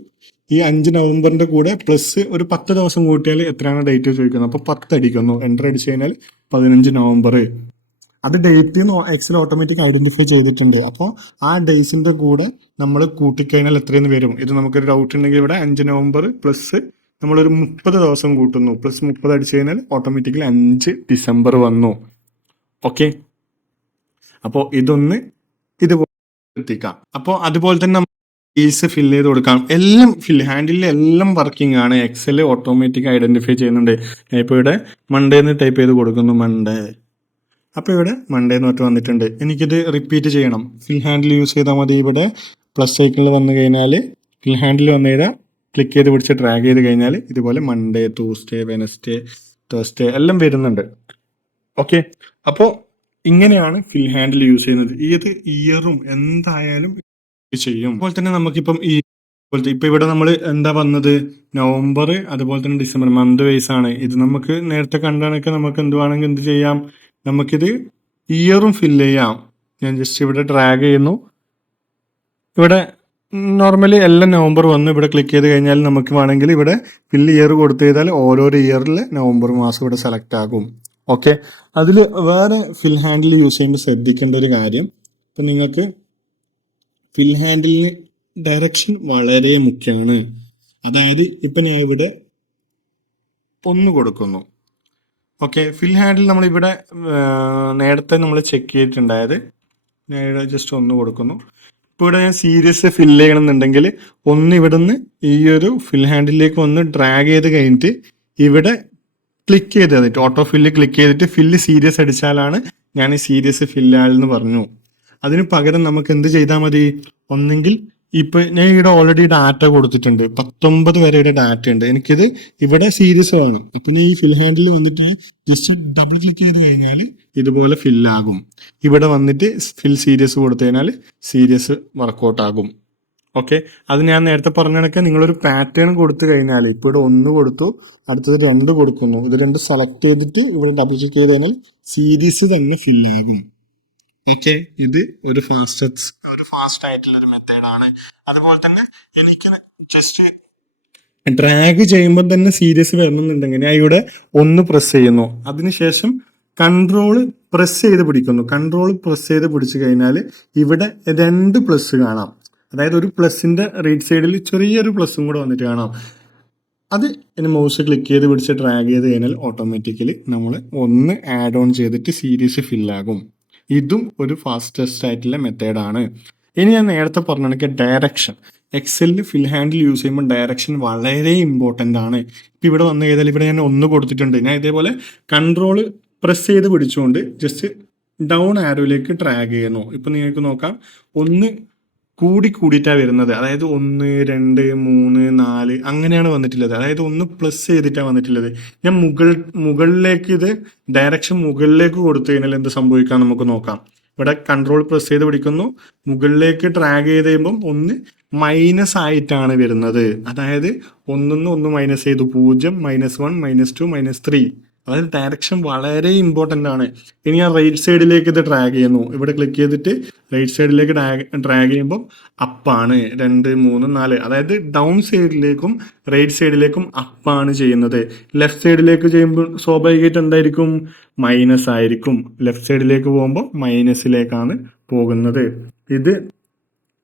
ഈ 5 നവംബറിന്റെ കൂടെ പ്ലസ് ഒരു 10 ദിവസം കൂട്ടിയാൽ എത്രയാണ് ഡേറ്റ് ചോദിക്കുന്നത്. അപ്പോൾ 10 അടിക്കുന്നു. എൻ്റർ അടിച്ചു കഴിഞ്ഞാൽ 15 നവംബർ. അത് ഡേറ്റ് എക്സൽ ഓട്ടോമാറ്റിക് ഐഡന്റിഫൈ ചെയ്തിട്ടുണ്ട്. അപ്പോൾ ആ ഡേയ്സിന്റെ കൂടെ നമ്മൾ കൂട്ടിക്കഴിഞ്ഞാൽ എത്രയെന്ന് വരും. ഇത് നമുക്കൊരു ഡൗട്ട് ഉണ്ടെങ്കിൽ ഇവിടെ 5 നവംബർ പ്ലസ് നമ്മളൊരു 30 ദിവസം കൂട്ടുന്നു, പ്ലസ് 30 അടിച്ചു കഴിഞ്ഞാൽ ഓട്ടോമാറ്റിക്കലി 5 ഡിസംബർ വന്നു. ഓക്കെ, അപ്പോൾ ഇതൊന്ന് ഇതുപോലെ എത്തിക്കാം. അപ്പോൾ അതുപോലെ തന്നെ കേസ് ഫില്ല് ചെയ്ത് കൊടുക്കാം. എല്ലാം ഹാൻഡിൽ എല്ലാം വർക്കിംഗ് ആണ്. എക്സൽ ഓട്ടോമാറ്റിക് ഐഡന്റിഫൈ ചെയ്യുന്നുണ്ട്. ഇപ്പോൾ ഇവിടെ മൺഡേ എന്ന് ടൈപ്പ് ചെയ്ത് കൊടുക്കുന്നു, മൺഡേ. അപ്പോൾ ഇവിടെ മൺഡേ എന്ന് പറഞ്ഞിട്ട് വന്നിട്ടുണ്ട്. എനിക്കിത് റിപ്പീറ്റ് ചെയ്യണം. ഫിൽ ഹാൻഡിൽ യൂസ് ചെയ്താൽ മതി. ഇവിടെ പ്ലസ് സൈക്കിളിൽ വന്നു കഴിഞ്ഞാൽ ഫിൽ ഹാൻഡിൽ വന്നു കഴിഞ്ഞാൽ ക്ലിക്ക് ചെയ്ത് പിടിച്ച് ഡ്രാഗ് ചെയ്ത് കഴിഞ്ഞാൽ ഇതുപോലെ മൺഡേ, ട്യൂസ്ഡേ, വെനസ്ഡേ, തേഴ്സ്ഡേ എല്ലാം വരുന്നുണ്ട്. ഓക്കെ, അപ്പോൾ ഇങ്ങനെയാണ് ഫിൽ ഹാൻഡിൽ യൂസ് ചെയ്യുന്നത്. ഏത് ഇയറും എന്തായാലും ചെയ്യും. അതുപോലെ തന്നെ നമുക്കിപ്പം ഈ ഇപ്പൊ ഇവിടെ നമ്മൾ എന്താ വന്നത്, നവംബർ അതുപോലെ തന്നെ ഡിസംബർ മന്ത് വൈസ് ആണ്. ഇത് നമുക്ക് നേരത്തെ കണ്ടാണൊക്കെ നമുക്ക് എന്തുവാണെങ്കിൽ എന്ത് ചെയ്യാം, നമുക്കിത് ഇയറും ഫില്ല് ചെയ്യാം. ഞാൻ ജസ്റ്റ് ഇവിടെ ഡ്രാഗ് ചെയ്യുന്നു. ഇവിടെ നോർമലി എല്ലാം നവംബർ വന്ന് ഇവിടെ ക്ലിക്ക് ചെയ്ത് കഴിഞ്ഞാൽ നമുക്ക് വേണമെങ്കിൽ ഇവിടെ ഫില്ല് ഇയർ കൊടുത്തു ചെയ്താൽ ഓരോരോ ഇയറിൽ നവംബർ മാസം ഇവിടെ സെലക്ട് ആകും. ഓക്കെ, അതിൽ വേറെ ഫിൽ ഹാൻഡിൽ യൂസ് ചെയ്യുമ്പോൾ ശ്രദ്ധിക്കേണ്ട ഒരു കാര്യം, ഇപ്പം നിങ്ങൾക്ക് ഫിൽ ഹാൻഡിലിന് ഡയറക്ഷൻ വളരെ മുഖ്യമാണ്. അതായത് ഇപ്പം ഞാൻ ഇവിടെ 1 കൊടുക്കുന്നു. ഓക്കെ, ഫിൽ ഹാൻഡിൽ നമ്മളിവിടെ നേരത്തെ നമ്മൾ ചെക്ക് ചെയ്തിട്ടുണ്ടായത്, ഞാൻ ഇവിടെ ജസ്റ്റ് 1 കൊടുക്കുന്നു. ഇപ്പോൾ ഇവിടെ ഞാൻ സീരീസ് ഫില്ല് ചെയ്യണമെന്നുണ്ടെങ്കിൽ 1 ഇവിടെ നിന്ന് ഈ ഒരു ഫിൽ ഹാൻഡിലേക്ക് ഒന്ന് ഡ്രാഗ് ചെയ്ത് കഴിഞ്ഞിട്ട് ഇവിടെ ക്ലിക്ക് ചെയ്ത് തന്നിട്ട് ഓട്ടോ ഫില്ല് ക്ലിക്ക് ചെയ്തിട്ട് ഫില്ല് സീരീസ് അടിച്ചാലാണ് ഞാൻ ഈ സീരീസ് ഫില്ലാണെന്ന് പറഞ്ഞു. അതിന് പകരം നമുക്ക് എന്ത് ചെയ്താൽ മതി, ഒന്നെങ്കിൽ ഇപ്പൊ ഞാൻ ഇവിടെ ഓൾറെഡി ഡാറ്റ കൊടുത്തിട്ടുണ്ട്, 19 വരെയുടെ ഡാറ്റ ഉണ്ട്. എനിക്കിത് ഇവിടെ സീരീസ് വേണം. അപ്പൊ ഞാൻ ഈ ഫിൽ ഹാൻഡിൽ വന്നിട്ട് ജസ്റ്റ് ഡബിൾ ക്ലിക്ക് ചെയ്ത് കഴിഞ്ഞാൽ ഇതുപോലെ ഫില്ലാകും. ഇവിടെ വന്നിട്ട് ഫിൽ സീരീസ് കൊടുത്തു കഴിഞ്ഞാൽ സീരീസ് വർക്കൗട്ട് ആകും. ഓക്കെ, അത് ഞാൻ നേരത്തെ പറഞ്ഞ കണക്ക് നിങ്ങളൊരു പാറ്റേൺ കൊടുത്തു കഴിഞ്ഞാൽ ഇപ്പൊ ഇവിടെ 1 കൊടുത്തു, അടുത്തത് 2 കൊടുക്കുന്നു, ഇത് 2 സെലക്ട് ചെയ്തിട്ട് ഇവിടെ ഡബിൾ ക്ലിക്ക് ചെയ്ത് കഴിഞ്ഞാൽ സീരീസ് തന്നെ ഫില്ലാകും. ഓക്കെ, ഇത് ഒരു ഫാസ്റ്റ് ആയിട്ടുള്ള ഒരു മെത്തേഡാണ്. അതുപോലെ തന്നെ എനിക്ക് ജസ്റ്റ് ഡ്രാഗ് ചെയ്യുമ്പോൾ തന്നെ സീരീസ് വരണമെന്നുണ്ടെങ്കിൽ ഞാൻ ഇവിടെ 1 പ്രസ് ചെയ്യുന്നു, അതിനുശേഷം കൺട്രോൾ പ്രസ് ചെയ്ത് പിടിക്കുന്നു. കൺട്രോൾ പ്രസ് ചെയ്ത് പിടിച്ചു കഴിഞ്ഞാൽ ഇവിടെ 2 പ്ലസ് കാണാം. അതായത് ഒരു പ്ലസിന്റെ റൈറ്റ് സൈഡിൽ ചെറിയൊരു പ്ലസും കൂടെ വന്നിട്ട് കാണാം. അത് ഇനി മൗസ് ക്ലിക്ക് ചെയ്ത് പിടിച്ച് ഡ്രാഗ് ചെയ്ത് കഴിഞ്ഞാൽ ഓട്ടോമാറ്റിക്കലി നമ്മൾ 1 ആഡ് ഓൺ ചെയ്തിട്ട് സീരീസ് ഫില്ലാകും. ഇതും ഒരു ഫാസ്റ്റസ്റ്റ് ആയിട്ടുള്ള മെത്തേഡാണ്. ഇനി ഞാൻ നേരത്തെ പറഞ്ഞ കണക്ക് ഡയറക്ഷൻ, എക്സലിൽ ഫിൽ ഹാൻഡിൽ യൂസ് ചെയ്യുമ്പോൾ ഡയറക്ഷൻ വളരെ ഇമ്പോർട്ടൻ്റ് ആണ്. ഇപ്പം ഇവിടെ വന്നു കഴിഞ്ഞാൽ ഇവിടെ ഞാൻ 1 കൊടുത്തിട്ടുണ്ട്. ഞാൻ ഇതേപോലെ കൺട്രോൾ പ്രസ് ചെയ്ത് പിടിച്ചുകൊണ്ട് ജസ്റ്റ് ഡൗൺ ആരോയിലേക്ക് ഡ്രാഗ് ചെയ്യുന്നു. ഇപ്പം നിങ്ങൾക്ക് നോക്കാം 1 കൂടിയിട്ടാണ് വരുന്നത്. അതായത് 1, 2, 3, 4 അങ്ങനെയാണ് വന്നിട്ടുള്ളത്. അതായത് 1 പ്ലസ് ചെയ്തിട്ടാണ് വന്നിട്ടുള്ളത്. ഞാൻ മുകളിലേക്ക് ഇത് ഡയറക്ഷൻ മുകളിലേക്ക് കൊടുത്തു കഴിഞ്ഞാൽ എന്ത് സംഭവിക്കാം നമുക്ക് നോക്കാം. ഇവിടെ കൺട്രോൾ പ്രസ് ചെയ്ത് പിടിക്കുന്നു, മുകളിലേക്ക് ഡ്രാഗ് ചെയ്ത് കഴിയുമ്പം 1 മൈനസ് ആയിട്ടാണ് വരുന്നത്. അതായത് 1 മൈനസ് ചെയ്തു, 0, -1, -2, -3. അതായത് ഡയറക്ഷൻ വളരെ ഇമ്പോർട്ടൻ്റ് ആണ്. ഇനി ഞാൻ റൈറ്റ് സൈഡിലേക്ക് ഇത് ഡ്രാഗ് ചെയ്യുന്നു. ഇവിടെ ക്ലിക്ക് ചെയ്തിട്ട് റൈറ്റ് സൈഡിലേക്ക് ഡ്രാഗ് ചെയ്യുമ്പോൾ അപ്പാണ് 2, 3, 4. അതായത് ഡൗൺ സൈഡിലേക്കും റൈറ്റ് സൈഡിലേക്കും അപ്പാണ് ചെയ്യുന്നത്. ലെഫ്റ്റ് സൈഡിലേക്ക് ചെയ്യുമ്പോൾ സ്വാഭാവികമായിട്ട് എന്തായിരിക്കും, മൈനസ് ആയിരിക്കും. ലെഫ്റ്റ് സൈഡിലേക്ക് പോകുമ്പോൾ മൈനസിലേക്കാണ് പോകുന്നത്. ഇത്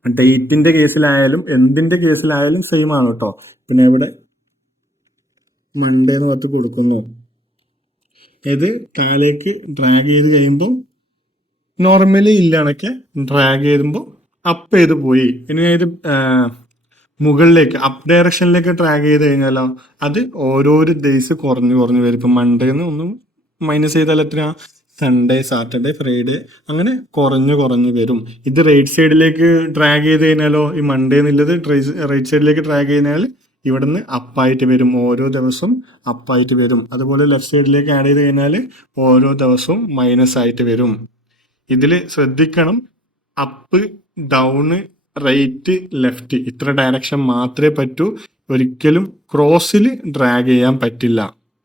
ഡേറ്റിന്റെ കേസിലായാലും എന്തിന്റെ കേസിലായാലും സെയിം ആണ് കേട്ടോ. പിന്നെ ഇവിടെ മൺഡേ എന്ന് പറഞ്ഞ് കൊടുക്കുന്നു. ഇത് താഴേക്ക് ഡ്രാഗ് ചെയ്ത് കഴിയുമ്പോൾ നോർമലി ഇല്ലാണൊക്കെ ഡ്രാഗ് ചെയ്യുമ്പോൾ അപ്പ് ചെയ്ത് പോയി. ഇനി ഇത് മുകളിലേക്ക് അപ്പ് ഡയറക്ഷനിലേക്ക് ഡ്രാഗ് ചെയ്ത് കഴിഞ്ഞാലോ അത് ഓരോരോ ഡേയ്സ് കുറഞ്ഞു വരും. ഇപ്പം മൺഡേന്ന് ഒന്ന് മൈനസ് ചെയ്താൽ എത്രയാ, സൺഡേ, സാറ്റർഡേ, ഫ്രൈഡേ അങ്ങനെ കുറഞ്ഞു വരും. ഇത് റൈറ്റ് സൈഡിലേക്ക് ഡ്രാഗ് ചെയ്ത് കഴിഞ്ഞാലോ ഈ മൺഡേ എന്നുള്ളത് റൈറ്റ് സൈഡിലേക്ക് ഡ്രാഗ് കഴിഞ്ഞാൽ ഇവിടുന്ന് അപ്പായിട്ട് വരും, ഓരോ ദിവസവും അപ്പായിട്ട് വരും. അതുപോലെ ലെഫ്റ്റ് സൈഡിലേക്ക് ആഡ് ചെയ്ത് കഴിഞ്ഞാൽ ഓരോ ദിവസവും മൈനസ് ആയിട്ട് വരും. ഇതിൽ ശ്രദ്ധിക്കണം, അപ്പ്, ഡൗണ്, റൈറ്റ്, ലെഫ്റ്റ് ഇത്ര ഡയറക്ഷൻ മാത്രമേ പറ്റൂ. ഒരിക്കലും ക്രോസിൽ ഡ്രാഗ് ചെയ്യാൻ പറ്റില്ല.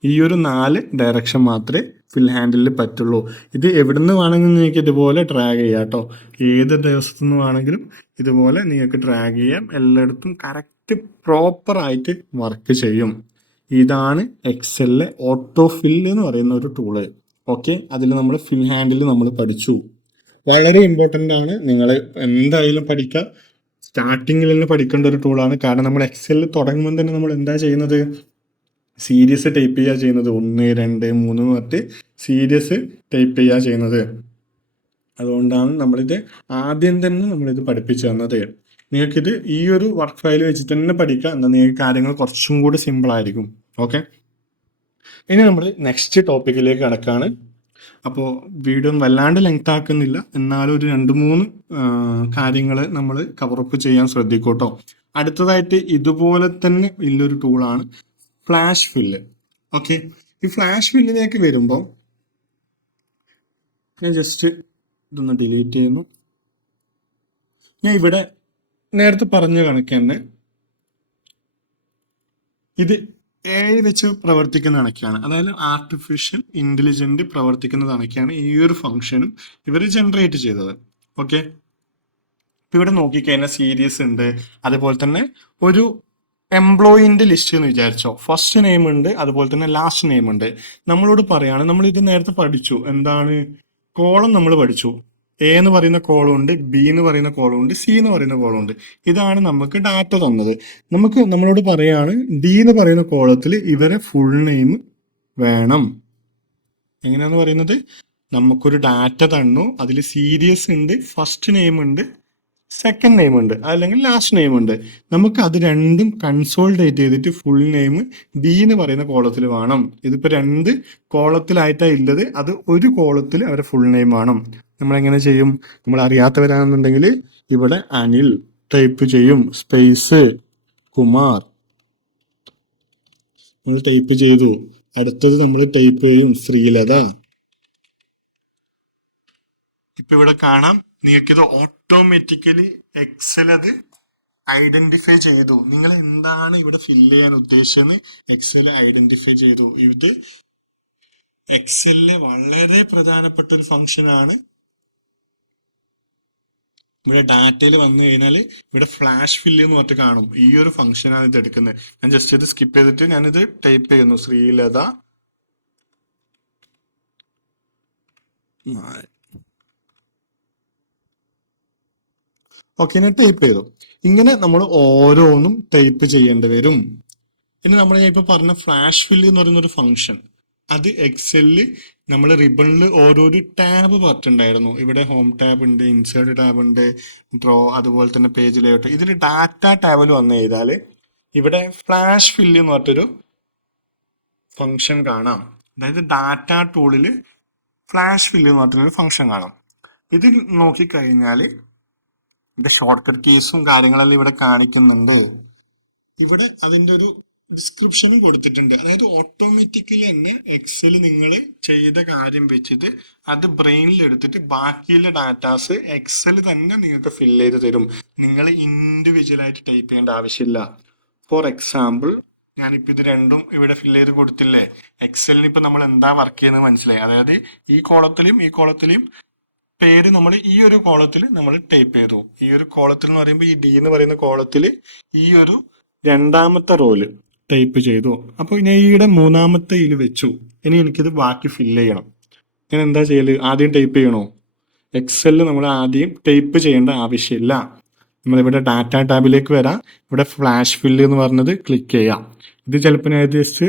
ഈ ഒരു 4 ഡയറക്ഷൻ മാത്രമേ ഫിൽ ഹാൻഡിലിൽ പറ്റുള്ളൂ. ഇത് എവിടുന്ന് വേണമെങ്കിലും നിങ്ങൾക്ക് ഇതുപോലെ ഡ്രാഗ് ചെയ്യാം കേട്ടോ. ഏത് ദിവസത്തു നിന്ന് വേണമെങ്കിലും ഇതുപോലെ നിങ്ങൾക്ക് ഡ്രാഗ് ചെയ്യാം. എല്ലായിടത്തും കറക്റ്റ് പ്രോപ്പറായിട്ട് വർക്ക് ചെയ്യും. ഇതാണ് എക്സലിലെ ഓട്ടോ ഫിൽ എന്ന് പറയുന്ന ഒരു ടൂള്. ഓക്കെ, അതിൽ നമ്മൾ ഫിൽ ഹാൻഡിൽ നമ്മൾ പഠിച്ചു. വളരെ ഇമ്പോർട്ടൻ്റ് ആണ്, നിങ്ങൾ എന്തായാലും പഠിക്കുക. സ്റ്റാർട്ടിങ്ങിൽ തന്നെ പഠിക്കേണ്ട ഒരു ടൂളാണ്. കാരണം നമ്മൾ എക്സലിൽ തുടങ്ങുമ്പോൾ തന്നെ നമ്മൾ എന്താ ചെയ്യുന്നത്, സീരീസ് ടൈപ്പ് ചെയ്യുക ചെയ്യുന്നത്. 1 2 3 പറഞ്ഞിട്ട് സീരീസ് ടൈപ്പ് ചെയ്യുക ചെയ്യുന്നത്. അതുകൊണ്ടാണ് നമ്മളിത് ആദ്യം തന്നെ നമ്മളിത് പഠിപ്പിച്ചു തന്നത്. നിങ്ങൾക്കിത് ഈ ഒരു വർക്ക് ഫയൽ വെച്ച് തന്നെ പഠിക്കാം, എന്നാൽ നിങ്ങൾക്ക് കാര്യങ്ങൾ കുറച്ചും കൂടി സിമ്പിൾ ആയിരിക്കും. ഓക്കെ, ഇനി നമ്മൾ നെക്സ്റ്റ് ടോപ്പിക്കിലേക്ക് കടക്കാണ്. അപ്പോൾ വീഡിയോ വല്ലാണ്ട് ലെങ്ത് ആക്കുന്നില്ല, എന്നാലും ഒരു 2-3 കാര്യങ്ങൾ നമ്മൾ കവറപ്പ് ചെയ്യാൻ ശ്രദ്ധിക്കൂട്ടോ. അടുത്തതായിട്ട് ഇതുപോലെ തന്നെ വലിയൊരു ടൂളാണ് ഫ്ലാഷ് ഫില്ല്. ഓക്കെ, ഈ ഫ്ലാഷ് ഫില്ലിലേക്ക് വരുമ്പോൾ ഞാൻ ജസ്റ്റ് ഇതൊന്ന് ഡിലീറ്റ് ചെയ്യുന്നു. ഞാൻ ഇവിടെ നേരത്തെ പറഞ്ഞ കണക്ക് തന്നെ ഇത് AI വെച്ച് പ്രവർത്തിക്കുന്ന കണക്കാണ്. അതായത് ആർട്ടിഫിഷ്യൽ ഇന്റലിജന്റ് പ്രവർത്തിക്കുന്ന കണക്കാണ് ഈ ഒരു ഫംഗ്ഷനും ഇവർ ജനറേറ്റ് ചെയ്തത്. ഓക്കെ, ഇപ്പൊ ഇവിടെ നോക്കിക്കഴിഞ്ഞാൽ സീരീസ് ഉണ്ട്, അതുപോലെ തന്നെ ഒരു എംപ്ലോയിന്റെ ലിസ്റ്റ് എന്ന് വിചാരിച്ചോ. ഫസ്റ്റ് നെയിം ഉണ്ട്, അതുപോലെ തന്നെ ലാസ്റ്റ് നെയിം ഉണ്ട്. നമ്മളോട് പറയാണ്, നമ്മൾ ഇത് നേരത്തെ പഠിച്ചു, എന്താണ് കോളം നമ്മൾ പഠിച്ചു. എ എന്ന് പറയുന്ന കോളം ഉണ്ട്, ബി എന്ന് പറയുന്ന കോളം ഉണ്ട്, സി എന്ന് പറയുന്ന കോളം ഉണ്ട്. ഇതാണ് നമുക്ക് ഡാറ്റ തന്നത്. നമ്മളോട് പറയാണ് ഡി എന്ന് പറയുന്ന കോളത്തിൽ ഇവരെ ഫുൾ നെയിം വേണം. എങ്ങനെയാന്ന് പറയുന്നത്, നമുക്കൊരു ഡാറ്റ തന്നു, അതിൽ സീരീസ് ഉണ്ട്, ഫസ്റ്റ് നെയിം ഉണ്ട്, സെക്കൻഡ് നെയിം ഉണ്ട്, അല്ലെങ്കിൽ ലാസ്റ്റ് നെയിം ഉണ്ട്. നമുക്ക് അത് രണ്ടും കൺസോൾട്ടേറ്റ് ചെയ്തിട്ട് ഫുൾ നെയിം ഡി എന്ന് പറയുന്ന കോളത്തിൽ വേണം. ഇതിപ്പോ 2 കോളത്തിലായിട്ടാണ് ഉള്ളത്, അത് ഒരു കോളത്തിൽ അവരെ ഫുൾ നെയിം വേണം. നമ്മൾ എങ്ങനെ ചെയ്യും, നമ്മൾ അറിയാത്തവരാണെന്നുണ്ടെങ്കിൽ ഇവിടെ അനിൽ ടൈപ്പ് ചെയ്യും, സ്പേസ് കുമാർ നമ്മൾ ടൈപ്പ് ചെയ്തു. അടുത്തത് നമ്മൾ ടൈപ്പ് ചെയ്യും ശ്രീലത. ഇപ്പൊ ഇവിടെ കാണാം, നിങ്ങൾക്കിത് ഓട്ടോമാറ്റിക്കലി എക്സൽ അത് ഐഡന്റിഫൈ ചെയ്തു. നിങ്ങൾ എന്താണ് ഇവിടെ ഫില്ല് ചെയ്യാൻ ഉദ്ദേശിച്ചെന്ന് എക്സൽ ഐഡന്റിഫൈ ചെയ്തു. ഇത് എക്സലിലെ വളരെ പ്രധാനപ്പെട്ട ഒരു ഫംഗ്ഷൻ ആണ്. ഇവിടെ ഡാറ്റയിൽ വന്നു കഴിഞ്ഞാൽ ഇവിടെ ഫ്ലാഷ് ഫില്ല് എന്ന് പറഞ്ഞിട്ട് കാണും. ഈ ഒരു ഫംഗ്ഷനാണ് ഇത് എടുക്കുന്നത്. ഞാൻ ജസ്റ്റ് ഇത് സ്കിപ്പ് ചെയ്തിട്ട് ഞാനിത് ടൈപ്പ് ചെയ്യുന്നു, ശ്രീലത. ഓക്കെ, ഞാൻ ടൈപ്പ് ചെയ്തു. ഇങ്ങനെ നമ്മൾ ഓരോന്നും ടൈപ്പ് ചെയ്യേണ്ടി വരും. ഇനി നമ്മൾ ഞാൻ ഇപ്പൊ പറഞ്ഞ ഫ്ലാഷ് ഫില്ല് എന്ന് പറയുന്ന ഒരു ഫംഗ്ഷൻ, അത് എക്സലില് നമ്മൾ റിബണിൽ ഓരോരു ടാബ് പറഞ്ഞിട്ടുണ്ടായിരുന്നു. ഇവിടെ ഹോം ടാബ് ഉണ്ട്, ഇൻസേർട്ട് ടാബ് ഉണ്ട്, ഡ്രോ, അതുപോലെ തന്നെ പേജ് ലേഔട്ട്. ഇതിൽ ഡാറ്റ ടാബിൽ വന്നു കഴിഞ്ഞാൽ ഇവിടെ ഫ്ലാഷ് ഫില്ല് എന്ന് പറഞ്ഞിട്ടൊരു ഫംഗ്ഷൻ കാണാം. അതായത് ഡാറ്റ ടൂളിൽ ഫ്ലാഷ് ഫില്ല് എന്ന് പറഞ്ഞിട്ടൊരു ഫംഗ്ഷൻ കാണാം. ഇത് നോക്കിക്കഴിഞ്ഞാൽ ഇതിന്റെ ഷോർട്ട് കട്ട് കീസും കാര്യങ്ങളെല്ലാം ഇവിടെ കാണിക്കുന്നുണ്ട്. ഇവിടെ അതിന്റെ ഒരു ഡിസ്ക്രിപ്ഷനും കൊടുത്തിട്ടുണ്ട്. അതായത് ഓട്ടോമാറ്റിക്കലി തന്നെ എക്സൽ നിങ്ങൾ ചെയ്ത കാര്യം വെച്ചിട്ട് അത് ബ്രെയിനിൽ എടുത്തിട്ട് ബാക്കിയുള്ള ഡാറ്റാസ് എക്സൽ തന്നെ നിങ്ങൾക്ക് ഫില്ല് ചെയ്ത് തരും. നിങ്ങൾ ഇൻഡിവിജ്വൽ ആയിട്ട് ടൈപ്പ് ചെയ്യേണ്ട ആവശ്യമില്ല. ഫോർ എക്സാമ്പിൾ, ഞാനിപ്പോ ഇത് രണ്ടും ഇവിടെ ഫില്ല് ചെയ്ത് കൊടുത്തില്ലേ. എക്സലിന് ഇപ്പൊ നമ്മൾ എന്താ വർക്ക് ചെയ്യുന്നത് മനസ്സിലായി. അതായത് ഈ കോളത്തിലെയും പേര് നമ്മൾ ഈ ഒരു കോളത്തിൽ നമ്മൾ ടൈപ്പ് ചെയ്തു. ഈ ഒരു കോളത്തിൽ എന്ന് പറയുമ്പോൾ ഈ ഡി എന്ന് പറയുന്ന കോളത്തിൽ ഈ ഒരു 2ാമത്തെ റോല് ടൈപ്പ് ചെയ്തു. അപ്പോൾ ഞാൻ ഈയുടെ 3ാമത്തെ ഇതിൽ വെച്ചു. ഇനി എനിക്കിത് ബാക്കി ഫില്ല് ചെയ്യണം. ഞാൻ എന്താ ചെയ്യല്, ആദ്യം ടൈപ്പ് ചെയ്യണോ? എക്സലിൽ നമ്മൾ ആദ്യം ടൈപ്പ് ചെയ്യേണ്ട ആവശ്യമില്ല. നമ്മളിവിടെ ഡാറ്റ ടാബിലേക്ക് വരാം. ഇവിടെ ഫ്ലാഷ് ഫില്ല് എന്ന് പറഞ്ഞത് ക്ലിക്ക് ചെയ്യാം. ഇത് ചിലപ്പോൾ ഞാൻ ജസ്റ്റ്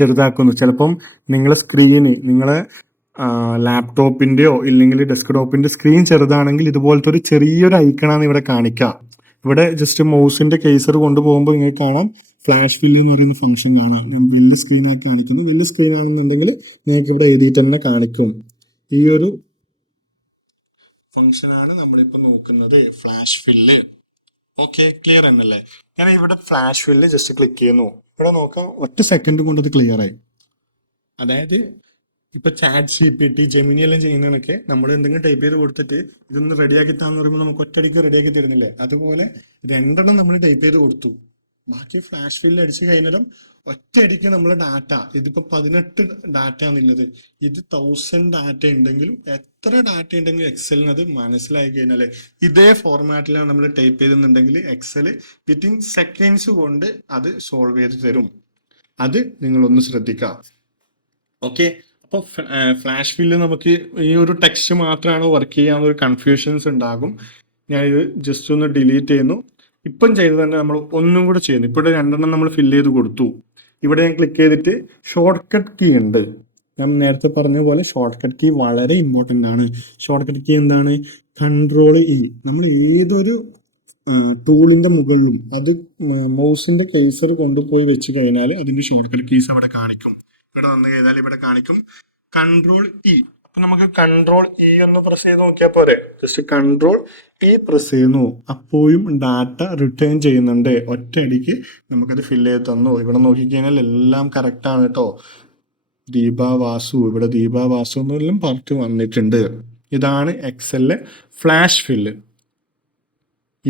ചെറുതാക്കുന്നു. ചിലപ്പം നിങ്ങളെ ലാപ്ടോപ്പിന്റെയോ ഇല്ലെങ്കിൽ ഡെസ്ക്ടോപ്പിന്റെ സ്ക്രീൻ ചെറുതാണെങ്കിൽ ഇതുപോലത്തെ ഒരു ചെറിയൊരു ഐക്കണാണ് ഇവിടെ കാണിക്കുക. ഇവിടെ ജസ്റ്റ് മൗസിന്റെ കേസർ കൊണ്ടുപോകുമ്പോൾ നിങ്ങൾക്ക് കാണാം ഫ്ലാഷ് ഫില്ല് എന്ന് പറയുന്ന ഫംഗ്ഷൻ കാണാം. ഞാൻ വലിയ സ്ക്രീനാക്കി കാണിക്കുന്നു. വലിയ സ്ക്രീൻ ആണെന്നുണ്ടെങ്കിൽ നിങ്ങൾക്ക് ഇവിടെ എഴുതിയിട്ട് തന്നെ കാണിക്കും. ഈ ഒരു ഫംഗ്ഷനാണ് നമ്മളിപ്പോൾ നോക്കുന്നത്, ഫ്ലാഷ് ഫില്ല്. ഓക്കെ, ക്ലിയർ എന്നല്ലേ? ഞാൻ ഇവിടെ ഫ്ലാഷ് ഫില്ല് ജസ്റ്റ് ക്ലിക്ക് ചെയ്യുന്നു. ഇവിടെ നോക്കാം, ഒറ്റ സെക്കൻഡ് കൊണ്ട് അത് ക്ലിയർ ആയി. അതായത് ഇപ്പൊ ചാറ്റ് GPT, ജെമിനി എല്ലാം ചെയ്യുന്നതൊക്കെ നമ്മൾ എന്തെങ്കിലും ടൈപ്പ് ചെയ്ത് കൊടുത്തിട്ട് ഇതൊന്ന് റെഡിയാക്കി താന്ന് പറയുമ്പോൾ നമുക്ക് ഒറ്റയടിക്ക് റെഡിയാക്കി തരുന്നില്ലേ? അതുപോലെ 2 നമ്മൾ ടൈപ്പ് ചെയ്ത് കൊടുത്തു. ബാക്കി ഫ്ലാഷ് ഫില്ല് അടിച്ചു കഴിഞ്ഞാലും ഒറ്റയടിക്ക് നമ്മളെ ഡാറ്റ, ഇതിപ്പോ 18 ഡാറ്റ എന്നുള്ളത്, ഇത് 1000 ഡാറ്റ ഉണ്ടെങ്കിലും എത്ര ഡാറ്റ ഉണ്ടെങ്കിലും എക്സലിന് അത് മനസ്സിലായി കഴിഞ്ഞാല് ഇതേ ഫോർമാറ്റിലാണ് നമ്മൾ ടൈപ്പ് ചെയ്തെന്നുണ്ടെങ്കിൽ എക്സല് വിത്തിൻ സെക്കൻഡ്സ് കൊണ്ട് അത് സോൾവ് ചെയ്ത് തരും. അത് നിങ്ങളൊന്ന് ശ്രദ്ധിക്കുക. ഓക്കെ, അപ്പോൾ ഫ്ലാഷ് ഫില്ല് നമുക്ക് ഈ ഒരു ടെക്സ്റ്റ് മാത്രമാണ് വർക്ക് ചെയ്യാവുന്ന ഒരു കൺഫ്യൂഷൻസ് ഉണ്ടാകും. ഞാനിത് ജസ്റ്റ് ഒന്ന് ഡിലീറ്റ് ചെയ്യുന്നു. ഇപ്പം ചെയ്ത് തന്നെ നമ്മൾ ഒന്നും കൂടെ ചെയ്യുന്നു. ഇപ്പോൾ ഇവിടെ 2 നമ്മൾ ഫില്ല് ചെയ്ത് കൊടുത്തു. ഇവിടെ ഞാൻ ക്ലിക്ക് ചെയ്തിട്ട് ഷോർട്ട് കട്ട് കീ ഉണ്ട്. ഞാൻ നേരത്തെ പറഞ്ഞ പോലെ ഷോർട്ട് കട്ട് കീ വളരെ ഇമ്പോർട്ടൻ്റ് ആണ്. ഷോർട്ട് കട്ട് കീ എന്താണ്? Control E. നമ്മൾ ഏതൊരു ടൂളിന്റെ മുകളിലും അത് മൗസിന്റെ കേസർ കൊണ്ടുപോയി വെച്ച് കഴിഞ്ഞാൽ അതിന്റെ ഷോർട്ട് കട്ട് കീസ് അവിടെ കാണിക്കും. ഇവിടെ വന്നു കഴിഞ്ഞാൽ ഇവിടെ കാണിക്കും Ctrl+E. അപ്പൊ നമുക്ക് Ctrl+E ഒന്ന് പ്രസ് ചെയ്ത് നോക്കിയാൽ പോരെ. ജസ്റ്റ് Ctrl+E പ്രസ് ചെയ്യുന്നു, അപ്പോഴും ഡാറ്റ റിട്ടേൺ ചെയ്യുന്നുണ്ട്. ഒറ്റയടിക്ക് നമുക്കത് ഫില്ല് ചെയ്ത് തന്നു. ഇവിടെ നോക്കിക്കഴിഞ്ഞാൽ എല്ലാം കറക്റ്റ് ആണ് കേട്ടോ. ദീപ വാസു, ഇവിടെ ദീപ വാസു എന്നെല്ലാം പറഞ്ഞിട്ട് വന്നിട്ടുണ്ട്. ഇതാണ് എക്സലിലെ ഫ്ലാഷ് ഫില്ല്.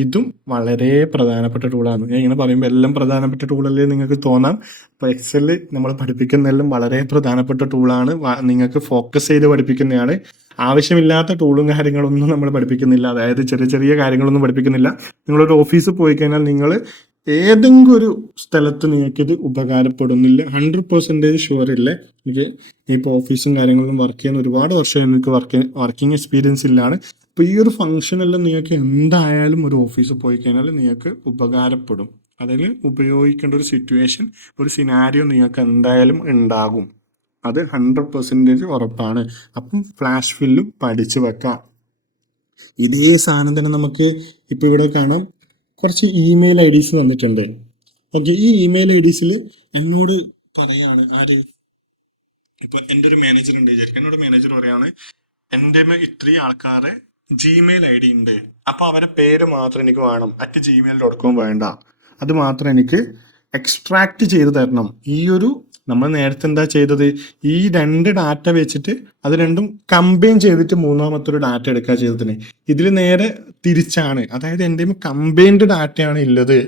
ഇതും വളരെ പ്രധാനപ്പെട്ട ടൂളാണ്. ഞാൻ ഇങ്ങനെ പറയുമ്പോൾ എല്ലാം പ്രധാനപ്പെട്ട ടൂളല്ലേ നിങ്ങൾക്ക് തോന്നാം. അപ്പോൾ എക്സലിൽ നമ്മൾ പഠിപ്പിക്കുന്നതെല്ലാം വളരെ പ്രധാനപ്പെട്ട ടൂളാണ്. നിങ്ങൾക്ക് ഫോക്കസ് ചെയ്ത് പഠിപ്പിക്കുന്നതാണ്. ആവശ്യമില്ലാത്ത ടൂളും കാര്യങ്ങളൊന്നും നമ്മൾ പഠിപ്പിക്കുന്നില്ല. അതായത് ചെറിയ ചെറിയ കാര്യങ്ങളൊന്നും പഠിപ്പിക്കുന്നില്ല. നിങ്ങളൊരു ഓഫീസിൽ പോയി കഴിഞ്ഞാൽ നിങ്ങൾ ഏതെങ്കിലും ഒരു സ്ഥലത്ത് നിങ്ങൾക്കിത് ഉപകാരപ്പെടുന്നില്ല. 100% ഷുവർ ഇല്ല. എനിക്ക് ഇപ്പോൾ ഓഫീസും കാര്യങ്ങളിലും വർക്ക് ചെയ്യുന്ന ഒരുപാട് വർഷം എനിക്ക് വർക്കിംഗ് എക്സ്പീരിയൻസ് ഇല്ലാണ്. അപ്പോൾ ഈ ഒരു ഫംഗ്ഷനെല്ലാം നിങ്ങൾക്ക് എന്തായാലും ഒരു ഓഫീസിൽ പോയി കഴിഞ്ഞാൽ നിങ്ങൾക്ക് ഉപകാരപ്പെടും. അതിൽ ഉപയോഗിക്കേണ്ട ഒരു സിറ്റുവേഷൻ, ഒരു സിനാരിയോ നിങ്ങൾക്ക് എന്തായാലും ഉണ്ടാകും. അത് 100% ഉറപ്പാണ്. അപ്പം ഫ്ലാഷ് ഫില്ലും പഠിച്ചു വെക്കാം. ഇതേ സാധനം തന്നെ നമുക്ക് ഇപ്പം ഇവിടെ കാണാം. കുറച്ച് ഇമെയിൽ IDs തന്നിട്ടുണ്ട്. ഓക്കെ, ഈ ഇമെയിൽ IDസിൽ എന്നോട് പറയാണ് ആര്, ഇപ്പൊ എൻ്റെ ഒരു മാനേജർ ഉണ്ട് വിചാരിക്കും. എന്നോട് മാനേജർ പറയാണ് എൻ്റെ ഇത്രയും ആൾക്കാരെ Gmail ID ഉണ്ട്. അപ്പൊ അവരെ പേര് മാത്രം എനിക്ക് വേണം. @gmail.com വേണ്ട. അത് മാത്രം എനിക്ക് എക്സ്ട്രാക്ട് ചെയ്ത് തരണം. ഈ ഒരു നമ്മൾ നേരത്തെ എന്താ ചെയ്തത്? ഈ 2 ഡാറ്റ വെച്ചിട്ട് അത് രണ്ടും കമ്പൈൻ ചെയ്തിട്ട് മൂന്നാമത്തെ ഒരു ഡാറ്റ എടുക്കുക ചെയ്തതിന്. ഇതിൽ നേരെ തിരിച്ചാണ്. അതായത് എൻ്റെ കമ്പൈൻഡ് ഡാറ്റയാണ് ഉള്ളത്.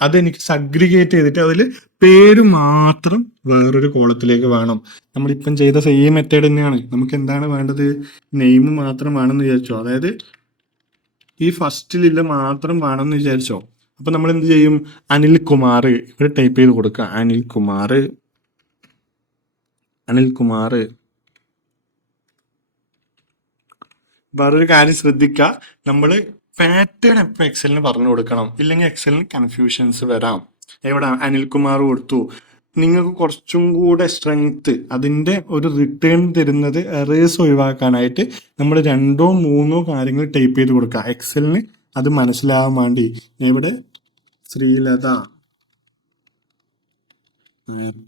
അതെനിക്ക് സഗ്രിഗേറ്റ് ചെയ്തിട്ട് അതിൽ പേര് മാത്രം വേറൊരു കോളത്തിലേക്ക് വേണം. നമ്മളിപ്പം ചെയ്ത സെയിം മെത്തേഡ് തന്നെയാണ്. നമുക്ക് എന്താണ് വേണ്ടത്? നെയിം മാത്രം വേണമെന്ന് വിചാരിച്ചോ. അതായത് ഈ ഫസ്റ്റിലില്ല മാത്രം വേണമെന്ന് വിചാരിച്ചോ. അപ്പൊ നമ്മൾ എന്ത് ചെയ്യും? അനിൽ കുമാർ ഇവിടെ ടൈപ്പ് ചെയ്ത് കൊടുക്കുക. അനിൽ കുമാർ. വേറൊരു കാര്യം ശ്രദ്ധിക്കുക, നമ്മൾ പാറ്റേൺ എപ്പോൾ എക്സലിന് പറഞ്ഞു കൊടുക്കണം. ഇല്ലെങ്കിൽ എക്സലിന് കൺഫ്യൂഷൻസ് വരാം. എവിടെ അനിൽകുമാർ കൊടുത്തു, നിങ്ങൾക്ക് കുറച്ചും കൂടെ സ്ട്രെങ്ത്, അതിൻ്റെ ഒരു റിട്ടേൺ തരുന്നത് എറേഴ്സ് ഒഴിവാക്കാനായിട്ട് നമ്മൾ 2 or 3 കാര്യങ്ങൾ ടൈപ്പ് ചെയ്ത് കൊടുക്കുക. എക്സലിന് അത് മനസ്സിലാവാൻ വേണ്ടി ഇവിടെ ശ്രീലത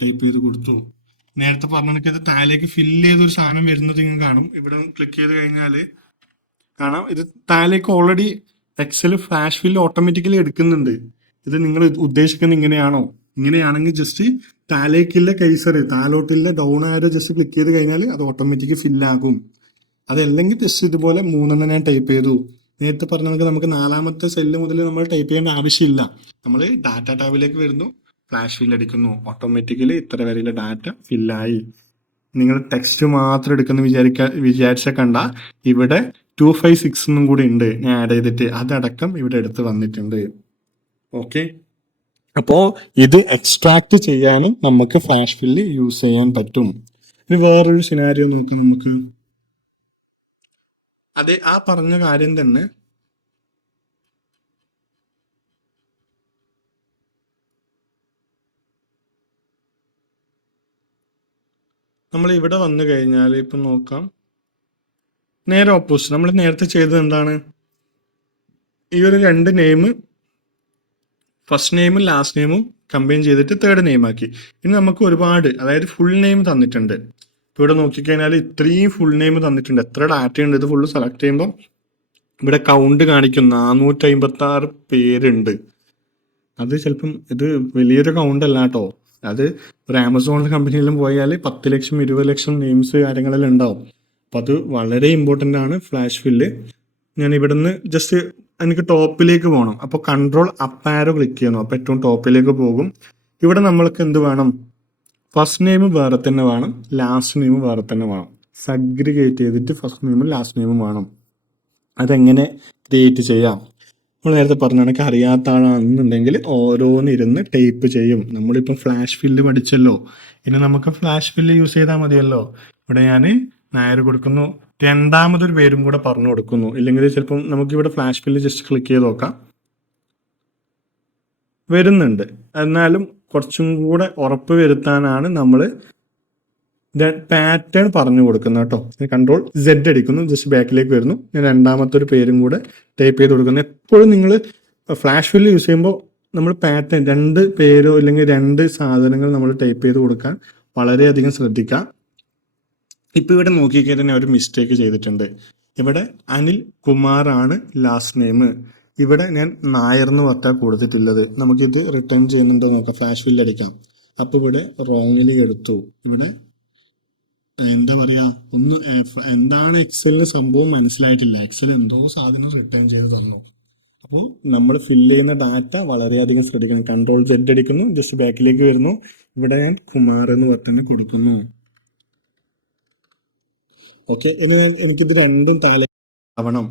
ടൈപ്പ് ചെയ്ത് കൊടുത്തു. നേരത്തെ പറഞ്ഞ ഇത് താഴേക്ക് ഫില്ല് ചെയ്തൊരു സാധനം വരുന്നത് നിങ്ങൾ കാണും. ഇവിടെ ക്ലിക്ക് ചെയ്ത് കഴിഞ്ഞാൽ കാണാം, ഇത് താഴേക്ക് already Excel flash fill automatically എടുക്കുന്നുണ്ട്. ഇത് നിങ്ങൾ ഉദ്ദേശിക്കുന്നത് ഇങ്ങനെയാണോ? ഇങ്ങനെയാണെങ്കിൽ ജസ്റ്റ് താഴേക്കുള്ള കൈസർ, താഴോട്ടുള്ള ഡൗൺ ആരോ ജസ്റ്റ് ക്ലിക്ക് ചെയ്ത് കഴിഞ്ഞാൽ അത് ഓട്ടോമാറ്റിക് ഫില്ലാകും. അതല്ലെങ്കിൽ ജസ്റ്റ് ഇതുപോലെ 3 ഞാൻ ടൈപ്പ് ചെയ്തു. നേരത്തെ പറഞ്ഞ നമുക്ക് 4ാമത്തെ സെല്ല് മുതൽ നമ്മൾ ടൈപ്പ് ചെയ്യേണ്ട ആവശ്യമില്ല. നമ്മൾ ഡാറ്റ ടാബിലേക്ക് വരുന്നു, ഫ്ലാഷ് ഫില്ല് അടിക്കുന്നു, ഓട്ടോമാറ്റിക്കലി ഇത്ര വരെയുള്ള ഡാറ്റ ഫില്ലായി. നിങ്ങൾ ടെക്സ്റ്റ് മാത്രം എടുക്കുന്ന വിചാരിച്ച കണ്ട ഇവിടെ 256 എന്നും കൂടി ഉണ്ട് ഞാൻ ആഡ് ചെയ്തിട്ട്. അതടക്കം ഇവിടെ എടുത്ത് വന്നിട്ടുണ്ട്. ഓക്കെ, അപ്പോ ഇത് എക്സ്ട്രാക്ട് ചെയ്യാനും നമുക്ക് ഫ്ലാഷ് ഫില്ല് യൂസ് ചെയ്യാൻ പറ്റും. ഇനി വേറൊരു സിനാരിയോ നോക്കാം നമുക്ക്. അതെ, ആ പറഞ്ഞ കാര്യം തന്നെ നമ്മൾ ഇവിടെ വന്നു കഴിഞ്ഞാൽ ഇപ്പം നോക്കാം, നേരെ ഓപ്പോസിറ്റ്. നമ്മൾ നേരത്തെ ചെയ്തത് എന്താണ്? ഈ ഒരു 2 നെയിം, ഫസ്റ്റ് നെയിമും ലാസ്റ്റ് നെയിമും കമ്പൈൻ ചെയ്തിട്ട് 3rd നെയിം ആക്കി. ഇനി നമുക്ക് ഒരുപാട്, അതായത് ഫുൾ നെയിം തന്നിട്ടുണ്ട്. ഇപ്പോൾ ഇവിടെ നോക്കിക്കഴിഞ്ഞാൽ ഇത്രയും ഫുൾ നെയിം തന്നിട്ടുണ്ട്. എത്ര ഡാറ്റ ഉണ്ട്? ഇത് ഫുള്ള് സെലക്ട് ചെയ്യുമ്പോൾ ഇവിടെ കൗണ്ട് കാണിക്കും 456 പേരുണ്ട്. അത് ചിലപ്പം ഇത് വലിയൊരു കൗണ്ട് അല്ല കേട്ടോ. അത് ഒരു ആമസോൺ കമ്പനിയിലും പോയാൽ 10 ലക്ഷം 20 ലക്ഷം നെയിംസ് കാര്യങ്ങളെല്ലാം ഉണ്ടാവും. അപ്പം അത് വളരെ ഇമ്പോർട്ടൻ്റ് ആണ് ഫ്ലാഷ് ഫില്ല്. ഞാൻ ഇവിടുന്ന് ജസ്റ്റ് എനിക്ക് ടോപ്പിലേക്ക് പോകണം. അപ്പോൾ കൺട്രോൾ അപ്പ് ആരോ ക്ലിക്ക് ചെയ്യുന്നു. അപ്പോൾ ഏറ്റവും ടോപ്പിലേക്ക് പോകും. ഇവിടെ നമ്മൾക്ക് എന്ത് വേണം? ഫസ്റ്റ് നെയിം വേറെ തന്നെ വേണം, ലാസ്റ്റ് നെയിം വേറെ തന്നെ വേണം. സഗ്രിഗേറ്റ് ചെയ്തിട്ട് ഫസ്റ്റ് നെയിമും ലാസ്റ്റ് നെയിമും വേണം. അതെങ്ങനെ ക്രിയേറ്റ് ചെയ്യാം? നമ്മൾ നേരത്തെ പറഞ്ഞ കണക്ക് അറിയാത്ത ആളാണെന്നുണ്ടെങ്കിൽ ഓരോന്നിരുന്ന് ടൈപ്പ് ചെയ്യും. നമ്മളിപ്പം ഫ്ലാഷ് ഫില്ല് പഠിച്ചല്ലോ, ഇനി നമുക്ക് ഫ്ലാഷ് ഫില്ല് യൂസ് ചെയ്താൽ മതിയല്ലോ. ഇവിടെ ഞാൻ നായർ കൊടുക്കുന്നു. രണ്ടാമതൊരു പേരും കൂടെ പറഞ്ഞു കൊടുക്കുന്നു. ഇല്ലെങ്കിൽ ചിലപ്പം നമുക്കിവിടെ ഫ്ലാഷ് ഫില്ല് ജസ്റ്റ് ക്ലിക്ക് ചെയ്ത് നോക്കാം, വരുന്നുണ്ട്. എന്നാലും കുറച്ചും കൂടെ ഉറപ്പ് വരുത്താനാണ് നമ്മൾ പാറ്റേൺ പറഞ്ഞു കൊടുക്കുന്നത് കേട്ടോ. കൺട്രോൾ Z അടിക്കുന്നു, ജസ്റ്റ് ബാക്കിലേക്ക് വരുന്നു. ഞാൻ രണ്ടാമത്തെ ഒരു പേരും കൂടെ ടൈപ്പ് ചെയ്ത് കൊടുക്കുന്നു. എപ്പോഴും നിങ്ങൾ ഫ്ലാഷ് ഫില്ല് യൂസ് ചെയ്യുമ്പോൾ നമ്മൾ പാറ്റേൺ, രണ്ട് പേരോ ഇല്ലെങ്കിൽ രണ്ട് സാധനങ്ങൾ നമ്മൾ ടൈപ്പ് ചെയ്ത് കൊടുക്കാൻ വളരെയധികം ശ്രദ്ധിക്കാം. ഇപ്പം ഇവിടെ നോക്കിക്കഴിഞ്ഞാൽ തന്നെ ഒരു മിസ്റ്റേക്ക് ചെയ്തിട്ടുണ്ട്. ഇവിടെ അനിൽ കുമാർ ആണ് ലാസ്റ്റ് നെയിം. ഇവിടെ ഞാൻ നായർ എന്ന് പറഞ്ഞാൽ കൊടുത്തിട്ടുള്ളത്. നമുക്കിത് റിട്ടേൺ ചെയ്യുന്നുണ്ടോ നോക്കാം. ഫ്ലാഷ് ഫില്ല് അടിക്കാം. അപ്പോൾ ഇവിടെ റോങ്ങിലി എടുത്തു. ഇവിടെ എന്താ പറയാ, ഒന്ന് എന്താണ് എക്സലിന് സംഭവം മനസ്സിലായിട്ടില്ല. എക്സൽ എന്തോ സാധനം റിട്ടേൺ ചെയ്ത് തന്നു. അപ്പോൾ നമ്മൾ ഫില്ല് ചെയ്യുന്ന ഡാറ്റ വളരെയധികം ശ്രദ്ധിക്കണം. കൺട്രോൾ Z അടിക്കുന്നു, ജസ്റ്റ് ബാക്കിലേക്ക് വരുന്നു. ഇവിടെ ഞാൻ കുമാർ എന്ന് പറഞ്ഞ് കൊടുക്കുന്നു. ഓക്കെ, എനിക്കിത് രണ്ടും താഴെ ആവണം.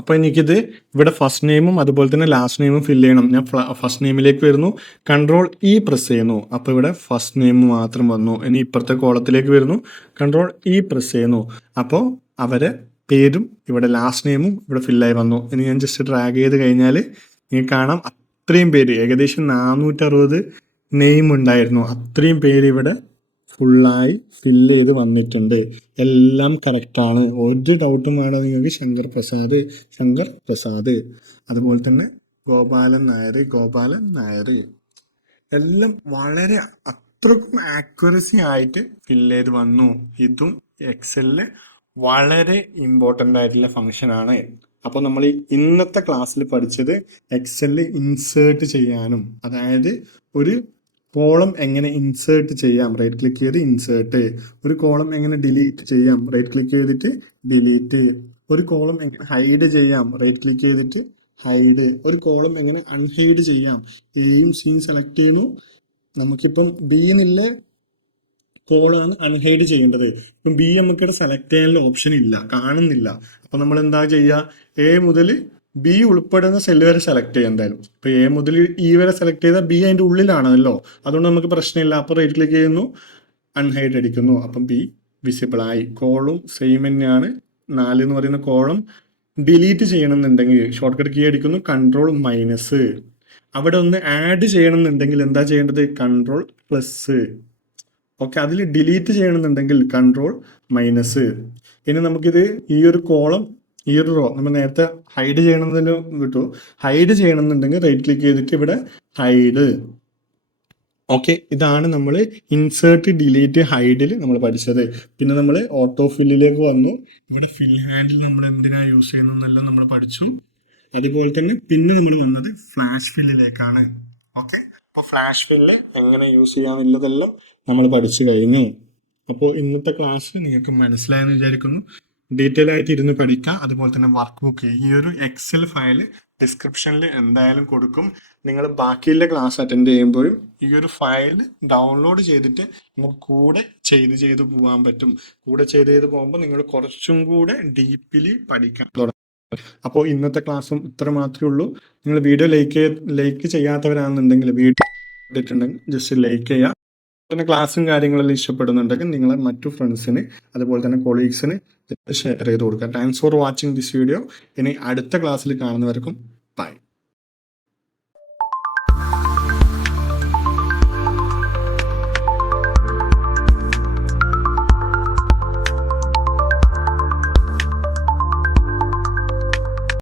അപ്പൊ എനിക്കിത് ഇവിടെ ഫസ്റ്റ് നെയിമും അതുപോലെ തന്നെ ലാസ്റ്റ് നെയിമും ഫില്ല് ചെയ്യണം. ഞാൻ ഫസ്റ്റ് നെയിമിലേക്ക് വരുന്നു, കൺട്രോൾ പ്രസ് ചെയ്യുന്നു. അപ്പൊ ഇവിടെ ഫസ്റ്റ് നെയിം മാത്രം വന്നു. ഇനി ഇപ്പുറത്തെ കോളത്തിലേക്ക് വരുന്നു, കൺട്രോൾ പ്രസ് ചെയ്യുന്നു. അപ്പോൾ അവരെ പേരും ഇവിടെ ലാസ്റ്റ് നെയിമും ഇവിടെ ഫില്ലായി വന്നു. ഇനി ഞാൻ ജസ്റ്റ് ഡ്രാഗ് ചെയ്ത് കഴിഞ്ഞാൽ നിങ്ങൾക്ക് കാണാം അത്രയും പേര്, ഏകദേശം 460 നെയിം ഉണ്ടായിരുന്നു. അത്രയും പേര് ഇവിടെ ഫുള്ളായി ഫില്ല് ചെയ്ത് വന്നിട്ടുണ്ട്. എല്ലാം കറക്റ്റാണ്, ഒരു ഡൗട്ടും വേണം നിങ്ങൾക്ക്. ശങ്കർ പ്രസാദ് അതുപോലെ തന്നെ ഗോപാലൻ നായർ എല്ലാം വളരെ അത്രക്കും ആക്യുറസി ആയിട്ട് ഫില്ല് ചെയ്ത് വന്നു. ഇതും എക്സലില് വളരെ ഇമ്പോർട്ടൻ്റ് ആയിട്ടുള്ള ഫംഗ്ഷൻ ആണ്. അപ്പോൾ നമ്മൾ ഇന്നത്തെ ക്ലാസ്സിൽ പഠിച്ചത് എക്സലിൽ ഇൻസേർട്ട് ചെയ്യാനും, അതായത് ഒരു കോളം എങ്ങനെ ഇൻസേർട്ട് ചെയ്യാം, റൈറ്റ് ക്ലിക്ക് ചെയ്ത് ഇൻസേർട്ട്. ഒരു കോളം എങ്ങനെ ഡിലീറ്റ് ചെയ്യാം, റൈറ്റ് ക്ലിക്ക് ചെയ്തിട്ട് ഡിലീറ്റ്. ഒരു കോളം എങ്ങനെ ഹൈഡ് ചെയ്യാം, റൈറ്റ് ക്ലിക്ക് ചെയ്തിട്ട് ഹൈഡ്. ഒരു കോളം എങ്ങനെ അൺഹൈഡ് ചെയ്യാം, എയും സിയും സെലക്ട് ചെയ്യണു. നമുക്കിപ്പം ബി എന്നുള്ള കോളാണ് അൺഹൈഡ് ചെയ്യേണ്ടത്. ഇപ്പം ബി നമുക്കിവിടെ സെലക്ട് ചെയ്യാനുള്ള ഓപ്ഷൻ ഇല്ല, കാണുന്നില്ല. അപ്പൊ നമ്മൾ എന്താ ചെയ്യുക, എ മുതൽ ബി ഉൾപ്പെടുന്ന സെല്ല് വരെ സെലക്ട് ചെയ്യാം. എന്തായാലും ഇപ്പൊ എ മുതൽ ഇ വരെ സെലക്ട് ചെയ്താൽ ബി അതിന്റെ ഉള്ളിലാണല്ലോ, അതുകൊണ്ട് നമുക്ക് പ്രശ്നമില്ല. അപ്പൊ റൈറ്റ് ക്ലിക്ക് ചെയ്യുന്നു, അൺഹൈഡ് അടിക്കുന്നു. അപ്പം ബി വിസിബിൾ ആയി. കോളും സെയിം തന്നെയാണ്. 4 എന്ന് പറയുന്ന കോളം ഡിലീറ്റ് ചെയ്യണമെന്നുണ്ടെങ്കിൽ ഷോർട്ട് കട്ട് കീ അടിക്കുന്നു, കൺട്രോൾ മൈനസ്. അവിടെ ഒന്ന് ആഡ് ചെയ്യണമെന്നുണ്ടെങ്കിൽ എന്താ ചെയ്യേണ്ടത്, കൺട്രോൾ പ്ലസ്. ഓക്കെ, അതിൽ ഡിലീറ്റ് ചെയ്യണമെന്നുണ്ടെങ്കിൽ കൺട്രോൾ മൈനസ്. ഇനി നമുക്കിത് ഈ ഒരു കോളം ഈ ഒരു റോ നമ്മൾ നേരത്തെ ഹൈഡ് ചെയ്യണമെന്നല്ലോ കിട്ടു. ഹൈഡ് ചെയ്യണമെന്നുണ്ടെങ്കിൽ റൈറ്റ് ക്ലിക്ക് ചെയ്തിട്ട് ഇവിടെ ഹൈഡ്. ഓക്കെ, ഇതാണ് നമ്മൾ ഇൻസേർട്ട് ഡിലീറ്റ് ഹൈഡിൽ നമ്മൾ പഠിച്ചത്. പിന്നെ നമ്മൾ ഓട്ടോ ഫില്ലിലേക്ക് വന്നു. ഇവിടെ ഫിൽ ഹാൻഡിൽ നമ്മൾ എന്തിനാ യൂസ് ചെയ്യുന്നതെന്നെല്ലാം നമ്മൾ പഠിച്ചു. അതുപോലെ തന്നെ പിന്നെ നമ്മൾ വന്നത് ഫ്ലാഷ് ഫില്ലിലേക്കാണ്. ഓക്കെ, അപ്പോൾ ഫ്ലാഷ് ഫില്ല് എങ്ങനെ യൂസ് ചെയ്യാമെന്നുള്ളതെല്ലാം നമ്മൾ പഠിച്ചു കഴിഞ്ഞു. അപ്പോൾ ഇന്നത്തെ ക്ലാസ് നിങ്ങൾക്ക് മനസ്സിലായെന്ന് വിചാരിക്കുന്നു. ഡീറ്റെയിൽ ആയിട്ട് ഇരുന്ന് പഠിക്കാം. അതുപോലെ തന്നെ വർക്ക് ബുക്ക്, ഈ ഒരു എക്സൽ ഫയൽ ഡിസ്ക്രിപ്ഷനിൽ എന്തായാലും കൊടുക്കും. നിങ്ങൾ ബാക്കിയുള്ള ക്ലാസ് അറ്റൻഡ് ചെയ്യുമ്പോഴും ഈ ഒരു ഫയൽ ഡൗൺലോഡ് ചെയ്തിട്ട് നമുക്ക് കൂടെ ചെയ്ത് പോകാൻ പറ്റും. കൂടെ ചെയ്ത് പോകുമ്പോൾ നിങ്ങൾ കുറച്ചും കൂടെ ഡീപ്പിൽ പഠിക്കാൻ തുടങ്ങും. അപ്പോൾ ഇന്നത്തെ ക്ലാസ്സും ഇത്ര മാത്രമേ ഉള്ളൂ. നിങ്ങൾ വീഡിയോ ലൈക്ക് ചെയ്യാത്തവരാണെന്നുണ്ടെങ്കിൽ വീഡിയോ ഇട്ടിട്ടുണ്ടെങ്കിൽ ജസ്റ്റ് ലൈക്ക് ചെയ്യുക. പിന്നെ ക്ലാസ്സും കാര്യങ്ങളെല്ലാം ഇഷ്ടപ്പെടുന്നുണ്ടെങ്കിൽ നിങ്ങളെ മറ്റു ഫ്രണ്ട്സിന് അതുപോലെ തന്നെ കൊളീഗ്സിന് ഷെയർ ചെയ്ത് കൊടുക്കുക. Thanks for watching this video. ഇനി അടുത്ത ക്ലാസ്സിൽ കാണുന്നവർക്കും ബൈ.